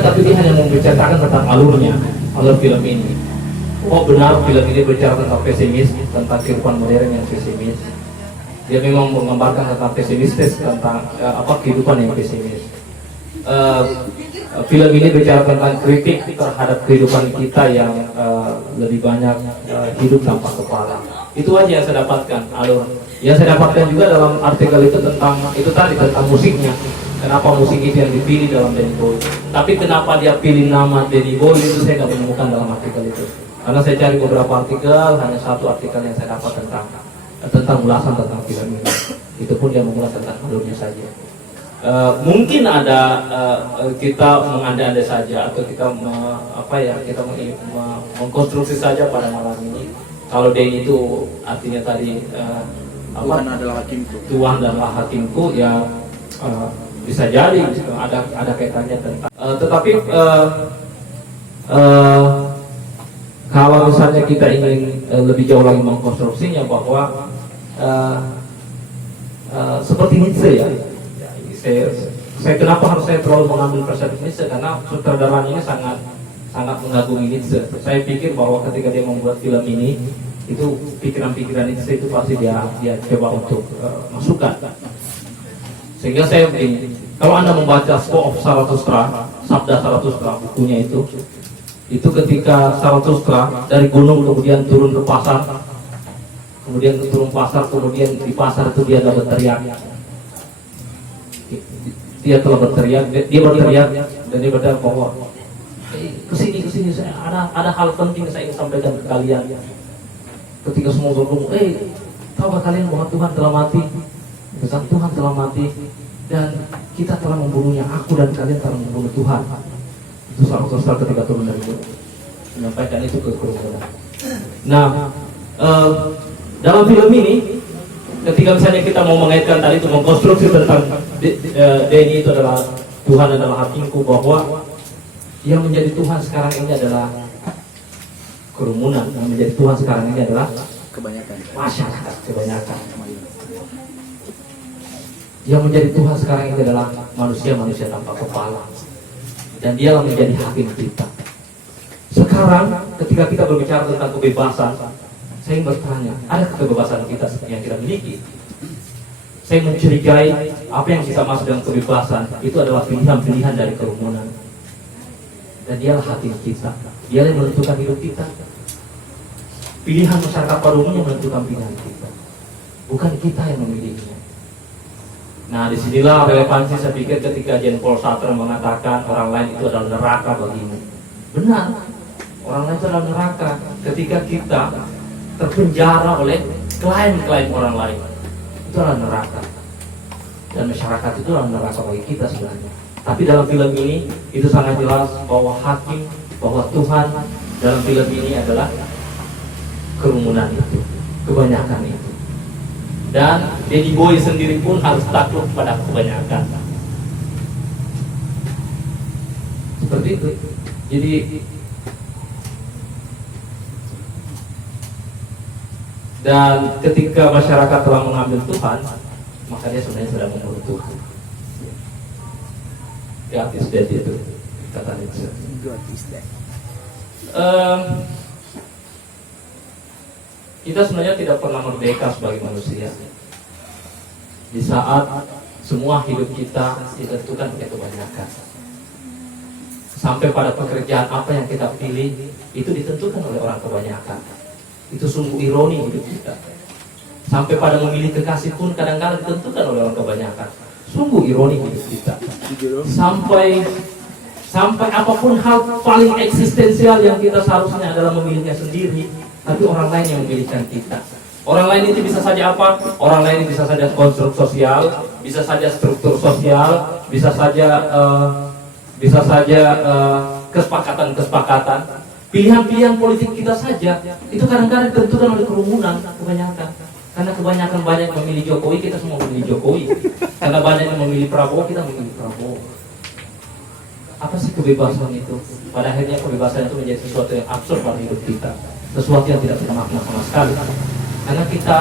Tapi dia hanya menceritakan tentang alur film ini. Oh benar, film ini bicara tentang pesimis, tentang kehidupan modern yang pesimis. Dia memang menggambarkan tentang pesimistis, tentang kehidupan yang pesimis. Film ini bicara tentang kritik terhadap kehidupan kita yang lebih banyak hidup tanpa kepala. Itu aja yang saya dapatkan alur. Yang saya dapatkan juga dalam artikel itu tentang itu tadi, tentang musiknya. Kenapa musik itu yang dipilih dalam Denny Boy? Tapi kenapa dia pilih nama Denny Boy itu saya tidak menemukan dalam artikel itu. Karena saya cari beberapa artikel, hanya satu artikel yang saya dapat tentang ulasan tentang film ini. Itu pun dia mengulas tentang alurnya saja. Mungkin ada kita mengandai-andai saja atau kita mengkonstruksi saja pada malam ini. Kalau Denny itu artinya tadi Tuhan adalah hakimku. Tuhan adalah hakimku, ya bisa jadi ada kaitannya tentang. Tetapi kalau misalnya kita ingin lebih jauh lagi mengkonstruksinya bahwa seperti Nietzsche ya, saya kenapa harus saya terlalu mengambil perspektif Nietzsche, karena sutradaranya ini sangat mengagumi Nietzsche. Saya pikir bahwa ketika dia membuat film ini, itu pikiran-pikiran Nietzsche itu pasti dia coba untuk masukkan. Sehingga saya begini, kalau Anda membaca Spoke of Zarathustra, Sabda Zarathustra, bukunya itu ketika Zarathustra dari gunung kemudian turun ke pasar, kemudian di pasar itu dia telah berteriak. Dia berteriak dan dia berteriak bahwa kesini saya ada hal penting saya ingin sampaikan ke kalian. Ketika semua berkumpul, tahukah kalian bahwa Tuhan telah mati? Tuhan telah mati dan kita telah membunuhnya. Aku dan kalian telah membunuh Tuhan. Itu Zarathustra ketika turun dari gunung menyampaikan itu ke kerumunan. Nah, dalam film ini, ketika misalnya kita mau mengaitkan tadi itu, mengkonstruksi tentang Denny itu adalah Tuhan adalah hakimku, bahwa yang menjadi Tuhan sekarang ini adalah kerumunan. Yang menjadi Tuhan sekarang ini adalah Kebanyakan. masyarakat kebanyakan. Yang menjadi Tuhan sekarang ini adalah manusia-manusia tanpa kepala, dan Dialah menjadi hakim kita. Sekarang ketika kita berbicara tentang kebebasan, saya ingin bertanya, ada kebebasan kita seperti yang kita miliki? Saya mencurigai apa yang kita maksud dengan kebebasan itu adalah pilihan-pilihan dari kerumunan, dan Dialah hakim kita. Dialah yang menentukan hidup kita. Pilihan masyarakat pada umumnya menentukan pilihan kita, bukan kita yang memilihnya. Nah, disinilah relevansi saya pikir ketika Jean Paul Sartre mengatakan orang lain itu adalah neraka bagimu. Benar, orang lain itu adalah neraka ketika kita terpenjara oleh klaim-klaim orang lain. Itu adalah neraka, dan masyarakat itu adalah neraka bagi kita sebenarnya. Tapi dalam film ini itu sangat jelas bahwa hakim, bahwa Tuhan dalam film ini adalah kerumunan itu, kebanyakan itu. Dan Danny Boy sendiri pun harus takluk pada kebanyakan. Seperti itu. Jadi dan ketika masyarakat telah mengambil Tuhan, maka dia sebenarnya sudah menurut Tuhan. God is dead itu kata Nietzsche. Kita sebenarnya tidak pernah merdeka sebagai manusia. Di saat semua hidup kita ditentukan oleh kebanyakan. Sampai pada pekerjaan apa yang kita pilih itu ditentukan oleh orang kebanyakan. Itu sungguh ironi hidup kita. Sampai pada memilih kekasih pun kadang-kadang ditentukan oleh orang kebanyakan. Sungguh ironi hidup kita. Sampai apapun hal paling eksistensial yang kita seharusnya adalah memilihnya sendiri, tapi orang lain yang memilihkan kita. Orang lain itu bisa saja apa? Orang lain itu bisa saja konstruk sosial, bisa saja struktur sosial, bisa saja kesepakatan-kesepakatan. Pilihan-pilihan politik kita saja itu kadang-kadang ditentukan oleh kerumunan kebanyakan. Karena kebanyakan banyak memilih Jokowi, kita semua memilih Jokowi. Karena banyak yang memilih Prabowo, kita memilih Prabowo. Apa sih kebebasan itu? Pada akhirnya kebebasan itu menjadi sesuatu yang absurd pada hidup kita, sesuatu yang tidak bermakna sama sekali. Karena kita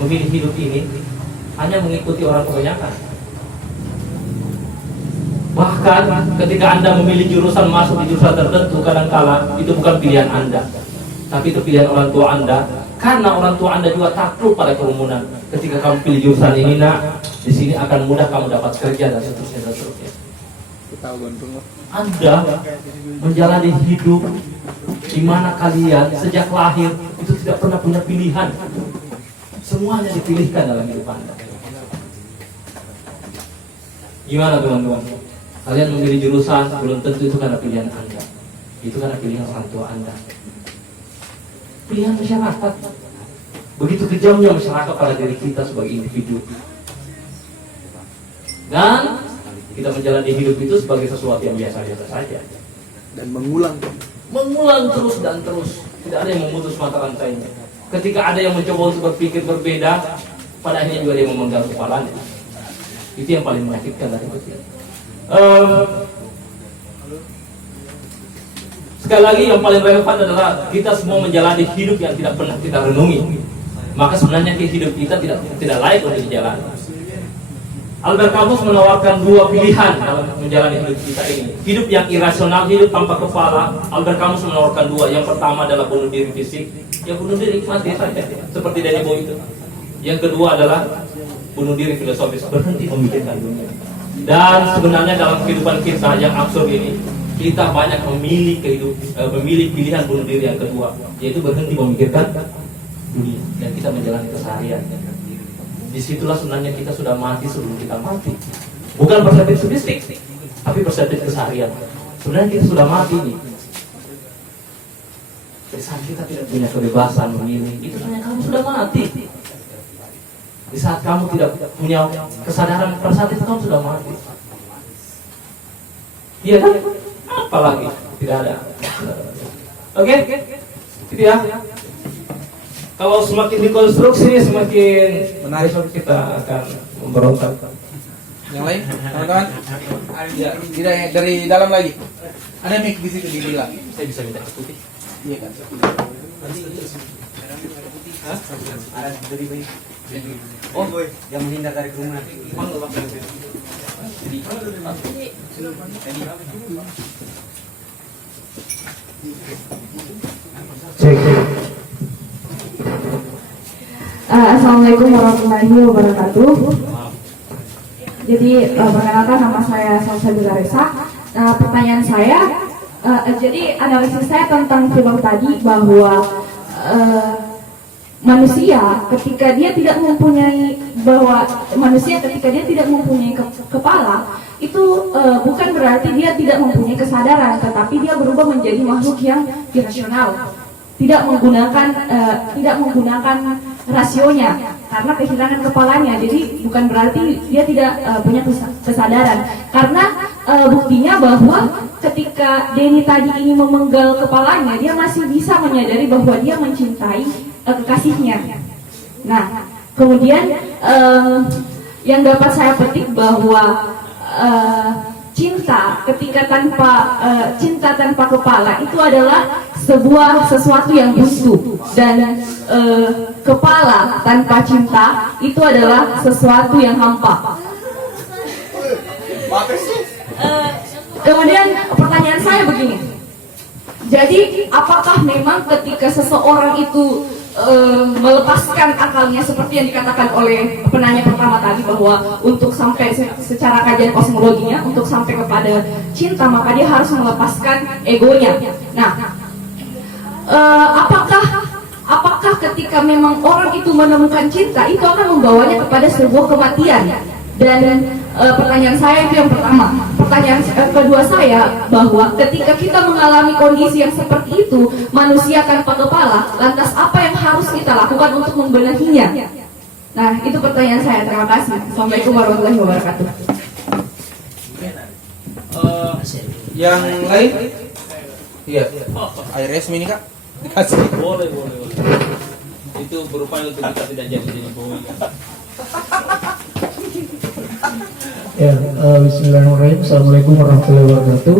memilih hidup ini hanya mengikuti orang kebanyakan. Bahkan ketika Anda memilih jurusan masuk di jurusan tertentu, kadang-kala itu bukan pilihan Anda, tapi itu pilihan orang tua Anda. Karena orang tua Anda juga takluk pada kerumunan. Ketika kamu pilih jurusan ini, nak, di sini akan mudah kamu dapat kerja dan seterusnya dan seterusnya. Anda menjalani hidup di mana kalian sejak lahir itu tidak pernah punya pilihan. Semuanya dipilihkan dalam hidup Anda. Gimana teman-teman? Kalian memilih jurusan belum tentu itu karena pilihan Anda. Itu karena pilihan orang tua Anda. Pilihan masyarakat. Begitu kejamnya masyarakat pada diri kita sebagai individu. Dan kita menjalani hidup itu sebagai sesuatu yang biasa-biasa saja. Dan mengulang Terus dan terus. Tidak ada yang memutus mata rantainya. Ketika ada yang mencoba untuk berpikir berbeda, pada akhirnya juga dia memenggal kepalanya. Itu yang paling menyakitkan dari itu. Sekali lagi yang paling relevan adalah kita semua menjalani hidup yang tidak pernah kita renungi. Maka sebenarnya hidup kita tidak layak untuk dijalani. Albert Camus menawarkan dua pilihan dalam menjalani hidup kita ini. Hidup yang irasional, hidup tanpa kepala. Albert Camus menawarkan dua. Yang pertama adalah bunuh diri fisik. Ya bunuh diri mati saja, seperti Danny Boy itu. Yang kedua adalah bunuh diri filosofis, berhenti memikirkan dunia. Dan sebenarnya dalam kehidupan kita yang absurd ini, kita banyak memilih pilihan bunuh diri yang kedua, yaitu berhenti memikirkan dunia dan kita menjalani keseharian. Disitulah sebenarnya kita sudah mati sebelum kita mati. Bukan perspektif subjektif, tapi perspektif keseharian. Sebenarnya kita sudah mati nih. Di saat kita tidak punya kebebasan memilih, itu sebenarnya kamu sudah mati. Di saat kamu tidak punya kesadaran, pada saat itu kamu sudah mati. Iya kan? Apalagi tidak ada. Oke? Gitu ya. Kalau semakin dikonstruksi, semakin menarik kita akan memberontak. Yang lain, teman-teman? Ya, tidak dari dalam lagi. Ada mic di situ di bilang. Saya bisa minta ke putih. Iya kan. Oh, boy, yang menghindar dari kerumunan. Cek. Assalamualaikum warahmatullahi wabarakatuh. Jadi perkenalkan, nama saya Salsabila Resa. Pertanyaan saya, jadi analisis saya tentang film tadi bahwa manusia ketika dia tidak mempunyai kepala itu bukan berarti dia tidak mempunyai kesadaran, tetapi dia berubah menjadi makhluk yang irasional, tidak menggunakan rasionya karena kehilangan kepalanya. Jadi bukan berarti dia tidak punya kesadaran, karena buktinya bahwa ketika Denny tadi ini memenggal kepalanya, dia masih bisa menyadari bahwa dia mencintai kekasihnya. Nah, kemudian yang dapat saya petik bahwa cinta tanpa kepala itu adalah sesuatu yang buntu, dan kepala tanpa cinta itu adalah sesuatu yang hampa. Kemudian pertanyaan saya begini, jadi apakah memang ketika seseorang itu melepaskan akalnya seperti yang dikatakan oleh penanya pertama tadi, bahwa untuk sampai secara kajian kosmologinya, untuk sampai kepada cinta maka dia harus melepaskan egonya. Nah, apakah ketika memang orang itu menemukan cinta itu akan membawanya kepada sebuah kematian? Dan pertanyaan saya itu yang pertama. Pertanyaan kedua saya, bahwa ketika kita mengalami kondisi yang seperti itu, manusia tanpa kepala, lantas apa yang harus kita lakukan untuk membenahinya? Nah, itu pertanyaan saya. Terima kasih. Assalamualaikum warahmatullahi wabarakatuh. Yang lain? Iya. Air es ini kak dikasih. Boleh. Itu berupaya untuk kita tidak jadi bohong. Ya, bismillahirrahmanirrahim. Assalamualaikum warahmatullahi wabarakatuh.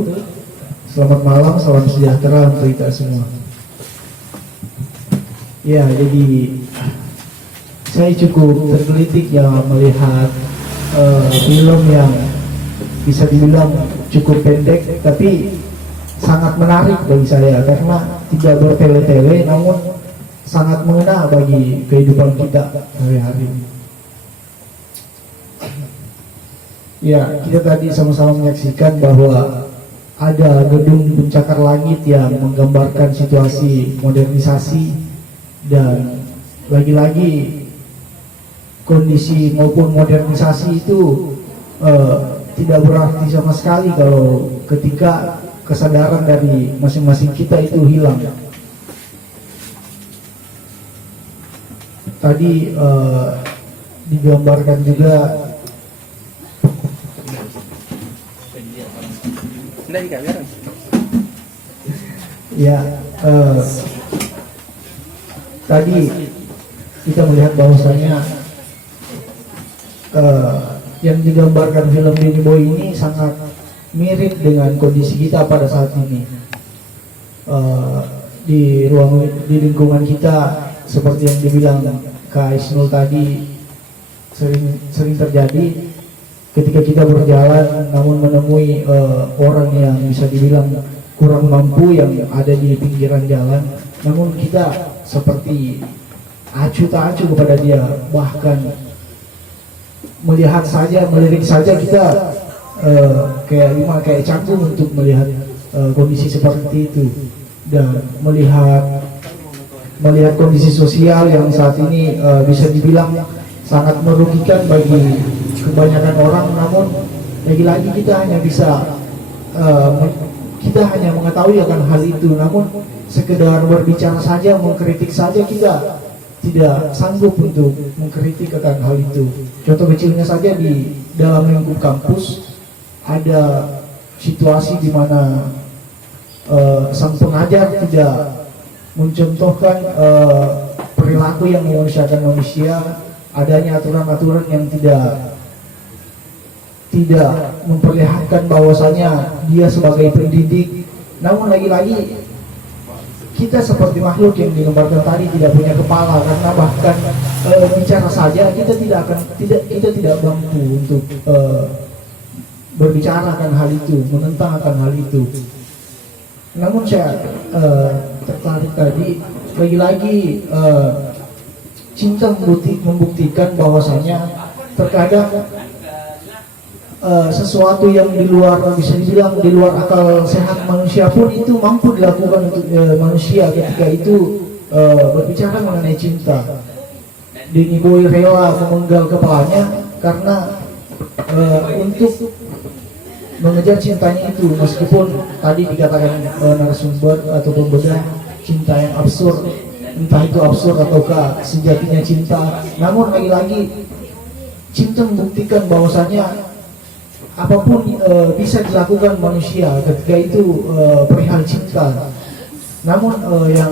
Selamat malam, salam sejahtera untuk kita semua. Ya, jadi saya cukup tergelitik ya melihat film yang bisa dibilang cukup pendek, tapi sangat menarik bagi saya karena tidak bertele-tele, namun sangat mengena bagi kehidupan kita hari-hari. Ya, kita tadi sama-sama menyaksikan bahwa ada gedung pencakar langit yang menggambarkan situasi modernisasi, dan lagi-lagi kondisi maupun modernisasi itu tidak berarti sama sekali kalau ketika kesadaran dari masing-masing kita itu hilang. Tadi digambarkan juga ya, tadi kita melihat bahwasanya yang digambarkan film Danny Boy ini sangat mirip dengan kondisi kita pada saat ini. Di lingkungan kita, seperti yang dibilang Kak Isnul tadi, sering terjadi ketika kita berjalan namun menemui orang yang bisa dibilang kurang mampu yang ada di pinggiran jalan, namun kita seperti acuh tak acuh kepada dia, bahkan melirik saja kita kayak canggung untuk melihat kondisi seperti itu, dan melihat kondisi sosial yang saat ini bisa dibilang sangat merugikan bagi kebanyakan orang. Namun lagi-lagi kita hanya mengetahui akan hal itu, namun sekedar berbicara saja, mengkritik saja, kita tidak sanggup untuk mengkritik akan hal itu. Contoh kecilnya saja, di dalam lingkup kampus ada situasi di mana sang pengajar tidak mencontohkan perilaku yang memanusiakan manusia, adanya aturan-aturan yang tidak memperlihatkan bahwasanya dia sebagai pendidik. Namun lagi-lagi kita seperti makhluk yang digambarkan tadi tidak punya kepala, karena bahkan bicara saja kita tidak mampu untuk berbicara akan hal itu, menentang akan hal itu. Namun saya tertarik tadi, lagi-lagi cinta membuktikan bahwasanya terkadang sesuatu yang di luar, bisa dibilang di luar akal sehat manusia pun itu mampu dilakukan untuk manusia ketika itu berbicara mengenai cinta. Danny Boy rela memenggal kepalanya karena untuk mengejar cintanya itu, meskipun tadi dikatakan narasumber atau pembedah cinta yang absurd, entah itu absurd ataukah sejatinya cinta. Namun lagi-lagi cinta membuktikan bahwasanya apapun bisa dilakukan manusia ketika itu perihal cinta. Namun yang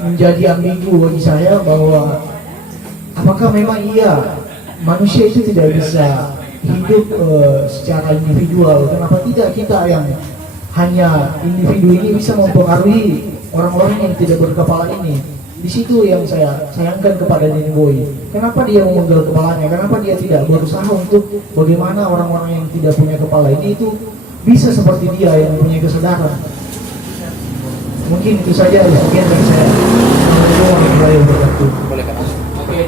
menjadi ambigu bagi saya bahwa apakah memang iya manusia itu tidak bisa hidup secara individual? Kenapa tidak kita yang hanya individu ini bisa mempengaruhi orang-orang yang tidak berkepala ini? Di situ yang saya sayangkan kepada Danny Boy. Kenapa dia memenggal kepalanya? Kenapa dia tidak berusaha untuk bagaimana orang-orang yang tidak punya kepala ini itu bisa seperti dia yang punya kesadaran? Mungkin itu saja sekian dari saya. Assalamualaikum warahmatullahi wabarakatuh. Oke,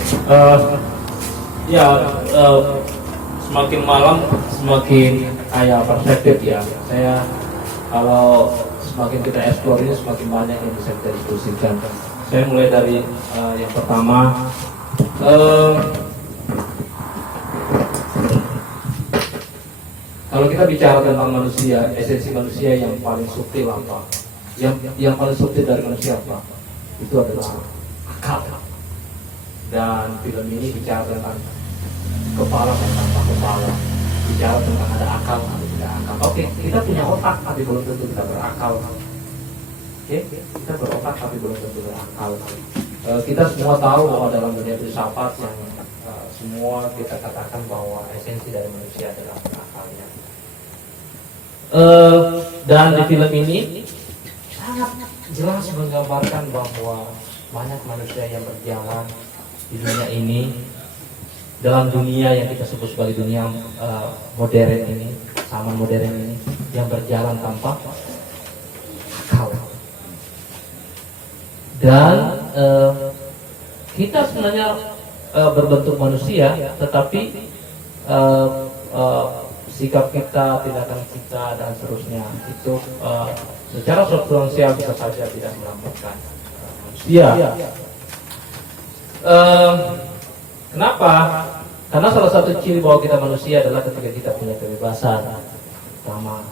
ya semakin malam semakin kaya perspektif ya. Saya kalau semakin kita eksplor ini semakin banyak yang bisa kita diskusikan. Saya mulai dari yang pertama, kalau kita bicara tentang manusia, esensi manusia yang paling subtil apa? Yang paling subtil dari manusia apa? Itu adalah akal. Dan film ini bicara tentang kepala dan tanpa kepala, bicara tentang ada akal atau tidak akal. Oke, kita punya otak tapi belum tentu kita berakal. Oke, kita berotak tapi belum tentu berakal. Kita semua tahu bahwa dalam dunia filsafat yang semua kita katakan bahwa esensi dari manusia adalah akalnya. Dan di film ini sangat jelas menggambarkan bahwa banyak manusia yang berjalan di dunia ini, dalam dunia yang kita sebut sebagai dunia modern ini, zaman modern ini, yang berjalan tanpa akal. Dan kita sebenarnya berbentuk manusia, tetapi sikap kita, tindakan kita, dan seterusnya itu secara substansial bisa saja tidak melambangkan manusia. Kenapa? Karena salah satu ciri bahwa kita manusia adalah ketika kita punya kebebasan, pertama.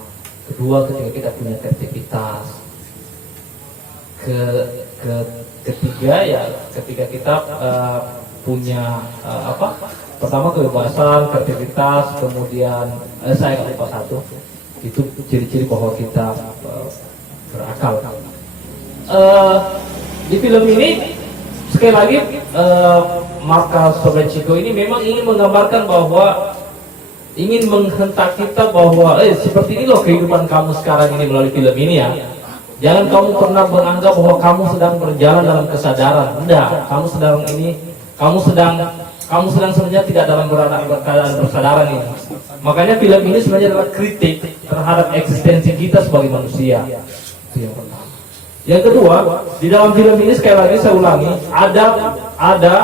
Kedua, ketika kita punya kreativitas. Ketiga ya ketika kita punya pertama kebebasan, kreativitas, kemudian saya lupa satu, itu ciri-ciri bahwa kita berakal. Di film ini sekali lagi Marka Sobreschko ini memang ingin menggambarkan bahwa ingin menghentak kita bahwa seperti ini loh kehidupan kamu sekarang ini melalui film ini ya. Jangan kamu pernah menganggap bahwa kamu sedang berjalan dalam kesadaran. Tidak, kamu sedang sebenarnya tidak dalam keadaan bersadaran ini. Makanya film ini sebenarnya adalah kritik terhadap eksistensi kita sebagai manusia. Itu yang pertama. Yang kedua, di dalam film ini sekali lagi saya ulangi, ada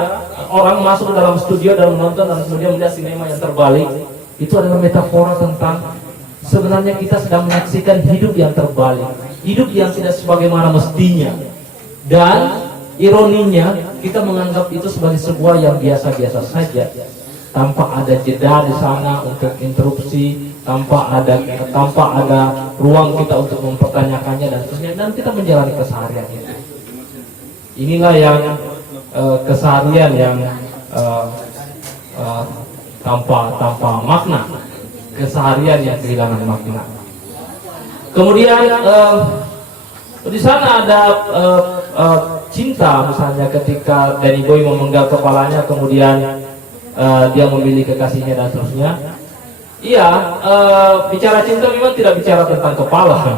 orang masuk ke dalam studio dan menonton dan kemudian melihat sinema yang terbalik. Itu adalah metafora tentang sebenarnya kita sedang menyaksikan hidup yang terbalik, hidup yang tidak sebagaimana mestinya. Dan ironinya kita menganggap itu sebagai sebuah yang biasa-biasa saja, tanpa ada jeda di sana untuk interupsi, tanpa ada ruang kita untuk mempertanyakannya dan seterusnya, dan kita menjalani keseharian itu. Inilah yang keseharian yang tanpa makna, keseharian yang kehilangan makna. Kemudian di sana ada cinta, misalnya ketika Danny Boy memenggal kepalanya, kemudian dia memilih kekasihnya dan seterusnya. Iya, bicara cinta memang tidak bicara tentang kepala.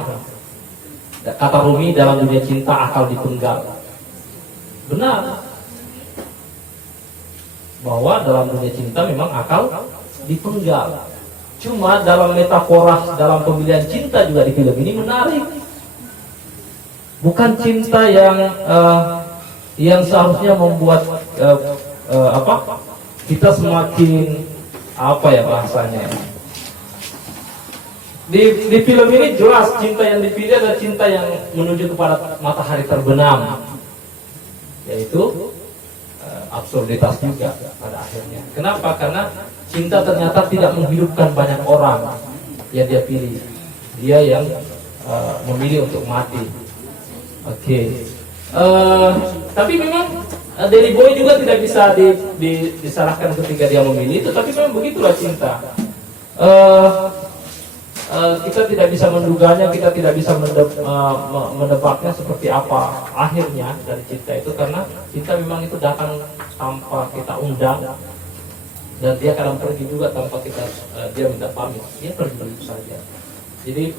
Kata Rumi, dalam dunia cinta akal dipenggal. Benar, bahwa dalam dunia cinta memang akal dipenggal. Cuma dalam metafora, dalam pemilihan cinta juga di film ini menarik. Bukan cinta yang seharusnya membuat kita semakin apa ya bahasanya. Di film ini jelas cinta yang dipilih adalah cinta yang menuju kepada matahari terbenam, yaitu absurditas juga pada akhirnya. Kenapa? Karena cinta ternyata tidak menghidupkan banyak orang yang dia pilih. Dia yang memilih untuk mati. Oke. Tapi memang Danny Boy juga tidak bisa disalahkan ketika dia memilih itu. Tapi memang begitulah cinta. Kita tidak bisa menduganya, kita tidak bisa mendebaknya seperti apa akhirnya dari cinta itu, karena cinta memang itu datang tanpa kita undang, dan dia kadang pergi juga tanpa dia minta pamit, dia pergi begitu saja. Jadi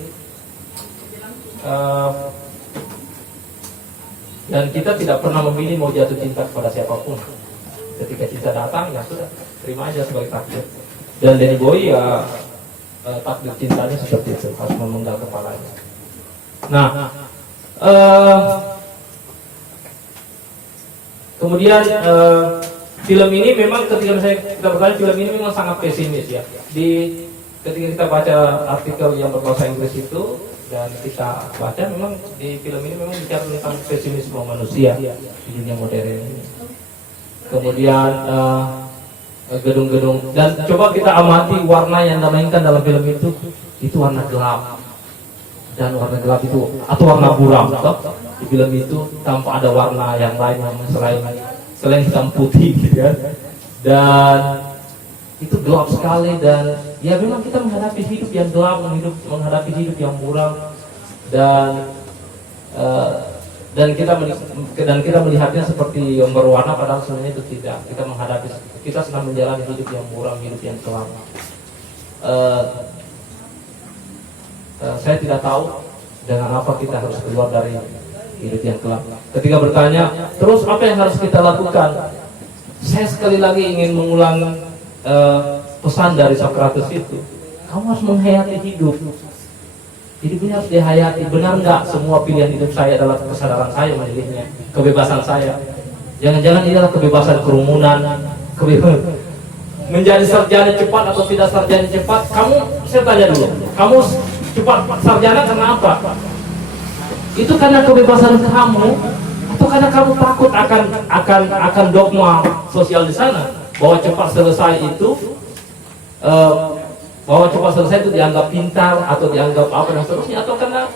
dan kita tidak pernah memilih mau jatuh cinta kepada siapapun. Ketika cinta datang, ya sudah, terima aja sebagai takdir. Dan Danny Boy ya takdir cintanya seperti itu, harus memenggal kepalanya. Nah, kemudian film ini memang ketika kita bertanya, film ini memang sangat pesimis ya. Ketika kita baca artikel yang berbahasa Inggris itu dan kita baca, memang di film ini memang bicara tentang pesimisme manusia di dunia modern ini. Kemudian gedung-gedung, dan coba kita amati warna yang dimainkan dalam film itu warna gelap, dan warna gelap itu atau warna buram di film itu tanpa ada warna yang lain yang selain hitam putih gitu kan. Dan itu gelap sekali, dan ya memang kita menghadapi hidup yang gelap, menghadapi hidup yang buram, dan kita melihatnya seperti yang berwarna, padahal sebenarnya itu tidak. Kita sedang menjalani hidup yang buram, hidup yang kelam. Saya tidak tahu dengan apa kita harus keluar dari hidup yang kelam. Ketika bertanya, terus apa yang harus kita lakukan? Saya sekali lagi ingin mengulang pesan dari Socrates itu. Kamu harus menghayati hidup. Hidup ini harus dihayati. Benar nggak semua pilihan hidup saya adalah kesadaran saya memilihnya, kebebasan saya? Jangan-jangan ini adalah kebebasan kerumunan, menjadi sarjana cepat atau tidak sarjana cepat. Saya tanya dulu, kamu cepat sarjana karena apa? Itu karena kebebasan kamu, atau karena kamu takut akan dogma sosial di sana bahwa cepat selesai itu dianggap pintar atau dianggap apa dan seterusnya, atau karena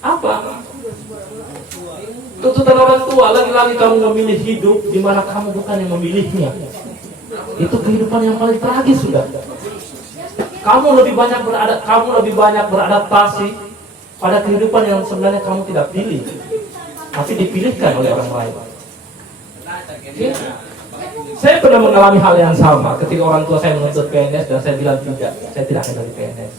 apa? Tuntutan orang tua, lagi-lagi kamu memilih hidup di mana kamu bukan yang memilihnya. Itu kehidupan yang paling tragis sudah. Kamu lebih banyak beradaptasi pada kehidupan yang sebenarnya kamu tidak pilih, tapi dipilihkan oleh orang lain. Saya pernah mengalami hal yang sama ketika orang tua saya menuntut PNS, dan saya bilang tidak, saya tidak akan dari PNS.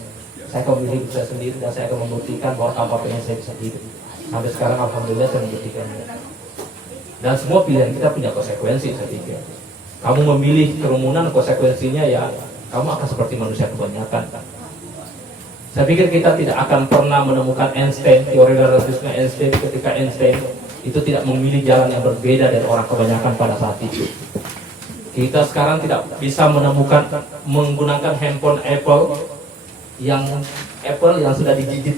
Saya akan memilih hidup saya sendiri, dan saya akan membuktikan bahwa tanpa PNS saya bisa hidup. Sampai sekarang alhamdulillah saya membuktikannya. Dan semua pilihan kita punya konsekuensi, saya pikir. Kamu memilih kerumunan, konsekuensinya ya kamu akan seperti manusia kebanyakan. Saya pikir kita tidak akan pernah menemukan Einstein, teori relativisme Einstein, ketika Einstein itu tidak memilih jalan yang berbeda dari orang kebanyakan pada saat itu. Kita sekarang tidak bisa menggunakan handphone Apple yang sudah digigit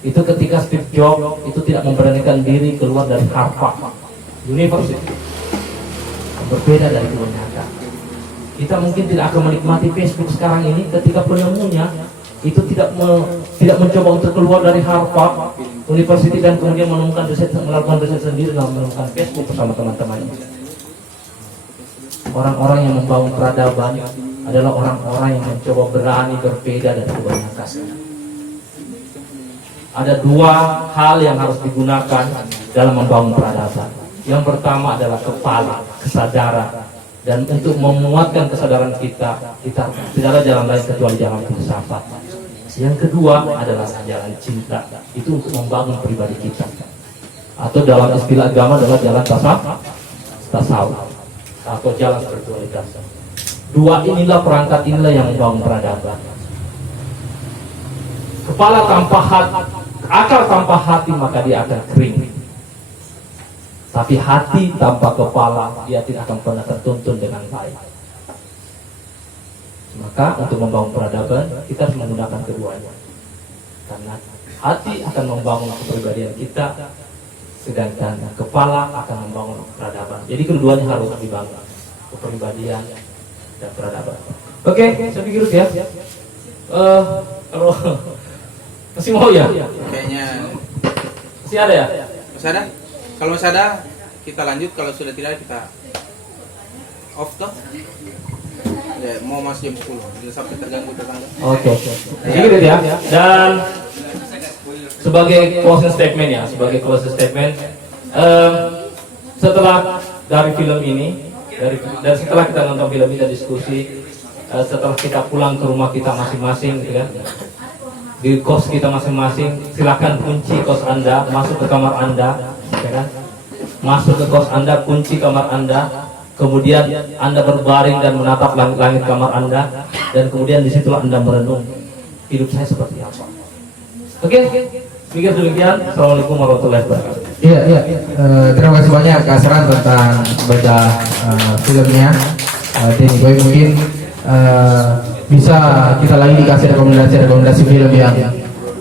itu ketika Steve Jobs itu tidak memberanikan diri keluar dari Harvard University. Berbeda dari kebanyakan. Kita mungkin tidak akan menikmati Facebook sekarang ini ketika penemunya itu tidak mencoba untuk keluar dari Harvard University dan kemudian melakukan riset sendiri dan menemukan Facebook bersama teman-temannya. Orang-orang yang membangun peradaban adalah orang-orang yang mencoba berani berbeda dari kebanyakan. Ada dua hal yang harus digunakan dalam membangun peradaban. Yang pertama adalah kepala, kesadaran. Dan untuk memuatkan kesadaran kita tidak ada jalan lain kecuali jalan filsafat. Yang kedua adalah jalan cinta, itu untuk membangun pribadi kita, atau dalam istilah agama adalah jalan tasawuf atau jalan spiritualitas. Dua inilah, perangkat inilah yang membangun peradaban. Kepala tanpa hati, akal tanpa hati, maka dia akan kering. Tapi hati tanpa kepala, dia tidak akan pernah tertuntun dengan baik. Maka untuk membangun peradaban, kita harus menggunakan keduanya. Karena hati akan membangun kepribadian kita, sedangkan kepala akan membangun peradaban. Jadi keduanya harus dibangun, kepribadian dan peradaban. Oke, saya pikir ya. Kalau masih mau ya? Kayaknya Masih ada ya? masih ada. Kalau masih ada, kita lanjut. Kalau sudah tidak, kita off toh. Ya, mau masih jam 10, tidak sampai terganggu tetangga. Oke. Sedikit ya. Dan sebagai closing statement ya, setelah dari film ini, dan setelah kita nonton film ini dan diskusi, setelah kita pulang ke rumah kita masing-masing, gitu kan, di kos kita masing-masing, silakan kunci kos Anda, masuk ke kamar Anda, ya kan? Masuk ke kos Anda, kunci kamar Anda, kemudian Anda berbaring dan menatap langit-langit kamar Anda, dan kemudian disitulah Anda merenung hidup saya seperti apa. Oke, pikir demikian. Assalamualaikum warahmatullahi wabarakatuh. Iya. Terima kasih banyak Kak Asran tentang bedah filmnya. Denny Boy, mungkin bisa kita lagi dikasih rekomendasi film yang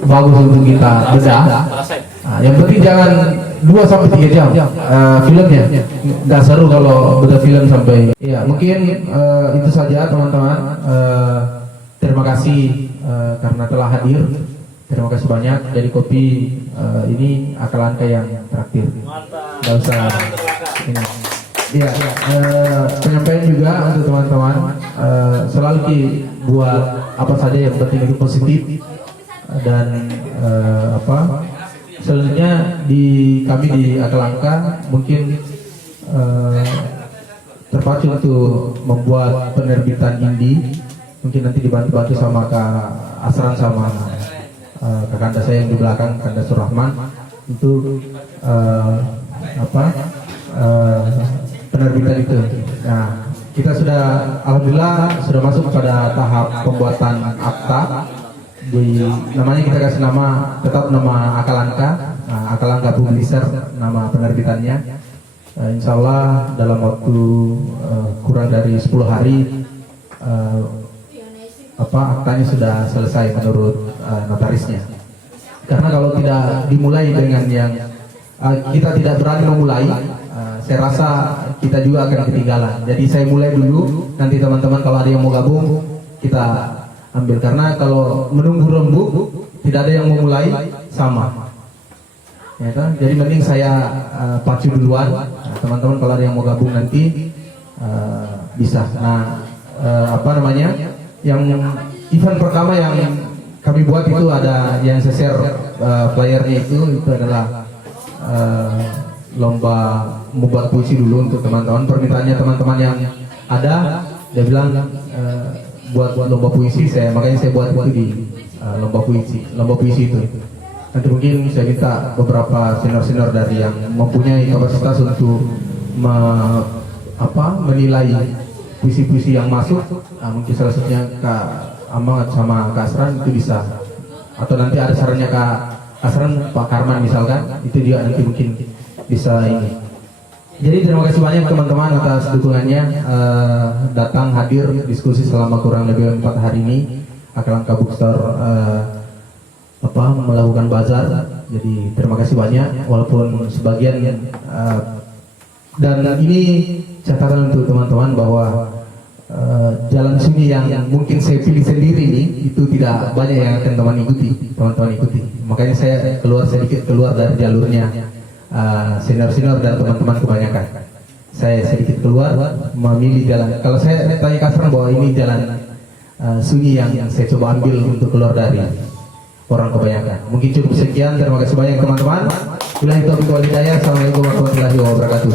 bagus untuk kita bedah. Yang penting jangan 2-3 jam filmnya. Nggak seru kalau bedah film sampai. Ya mungkin itu saja teman-teman. Terima kasih karena telah hadir. Terima kasih banyak. Dari kopi ini Akalanka yang traktir. Nggak usah ini. Iya, penyampaian juga untuk teman-teman, selalu buat apa saja yang penting itu positif, dan selanjutnya kami di Akalanka mungkin terpacu untuk membuat penerbitan indie, mungkin nanti dibantu sama Kak Asran sama kakanda saya yang di belakang, Kanda Surahman, untuk penerbitan itu. Nah, kita sudah alhamdulillah sudah masuk pada tahap pembuatan akta. Namanya kita kasih tetap nama Akalanka. Akalanka Publisher nama penerbitannya. Insya Allah dalam waktu kurang dari 10 hari aktanya sudah selesai menurut notarisnya. Karena kalau tidak dimulai dengan yang kita tidak berani memulai, saya rasa kita juga akan ketinggalan. Jadi saya mulai dulu, nanti teman-teman kalau ada yang mau gabung kita ambil. Karena kalau menunggu rembuk tidak ada yang memulai sama. Ya kan? Jadi mending saya pacu duluan. Teman-teman kalau ada yang mau gabung nanti bisa. Nah, yang event pertama yang kami buat itu ada yang saya share flyernya itu adalah lomba membuat puisi dulu untuk teman-teman. Permintaannya teman-teman yang ada, dia bilang buat lomba puisi, makanya saya buat itu di lomba puisi itu. Nanti mungkin saya minta beberapa senior dari yang mempunyai kapasitas untuk menilai puisi-puisi yang masuk. Mungkin salah satunya Kak Amat sama Kak Asran itu bisa, atau nanti ada sarannya Kak Asran, Pak Karman misalkan, itu juga nanti mungkin bisa ini. Jadi terima kasih banyak teman-teman atas dukungannya, datang hadir diskusi selama kurang lebih 4 hari ini. Akalanka Bookstore melakukan bazar. Jadi terima kasih banyak, walaupun sebagian dan ini catatan untuk teman-teman bahwa jalan sunyi yang mungkin saya pilih sendiri ini itu tidak banyak yang akan teman-teman ikuti. Makanya saya sedikit keluar dari jalurnya senior dan teman-teman kebanyakan. Saya sedikit keluar memilih jalan. Kalau saya tanya Kasran bahwa ini jalan sunyi yang saya coba ambil untuk keluar dari orang kebanyakan. Mungkin cukup sekian. Terima kasih banyak teman-teman. Billahi taufiq wal hidayah. Assalamualaikum warahmatullahi wabarakatuh.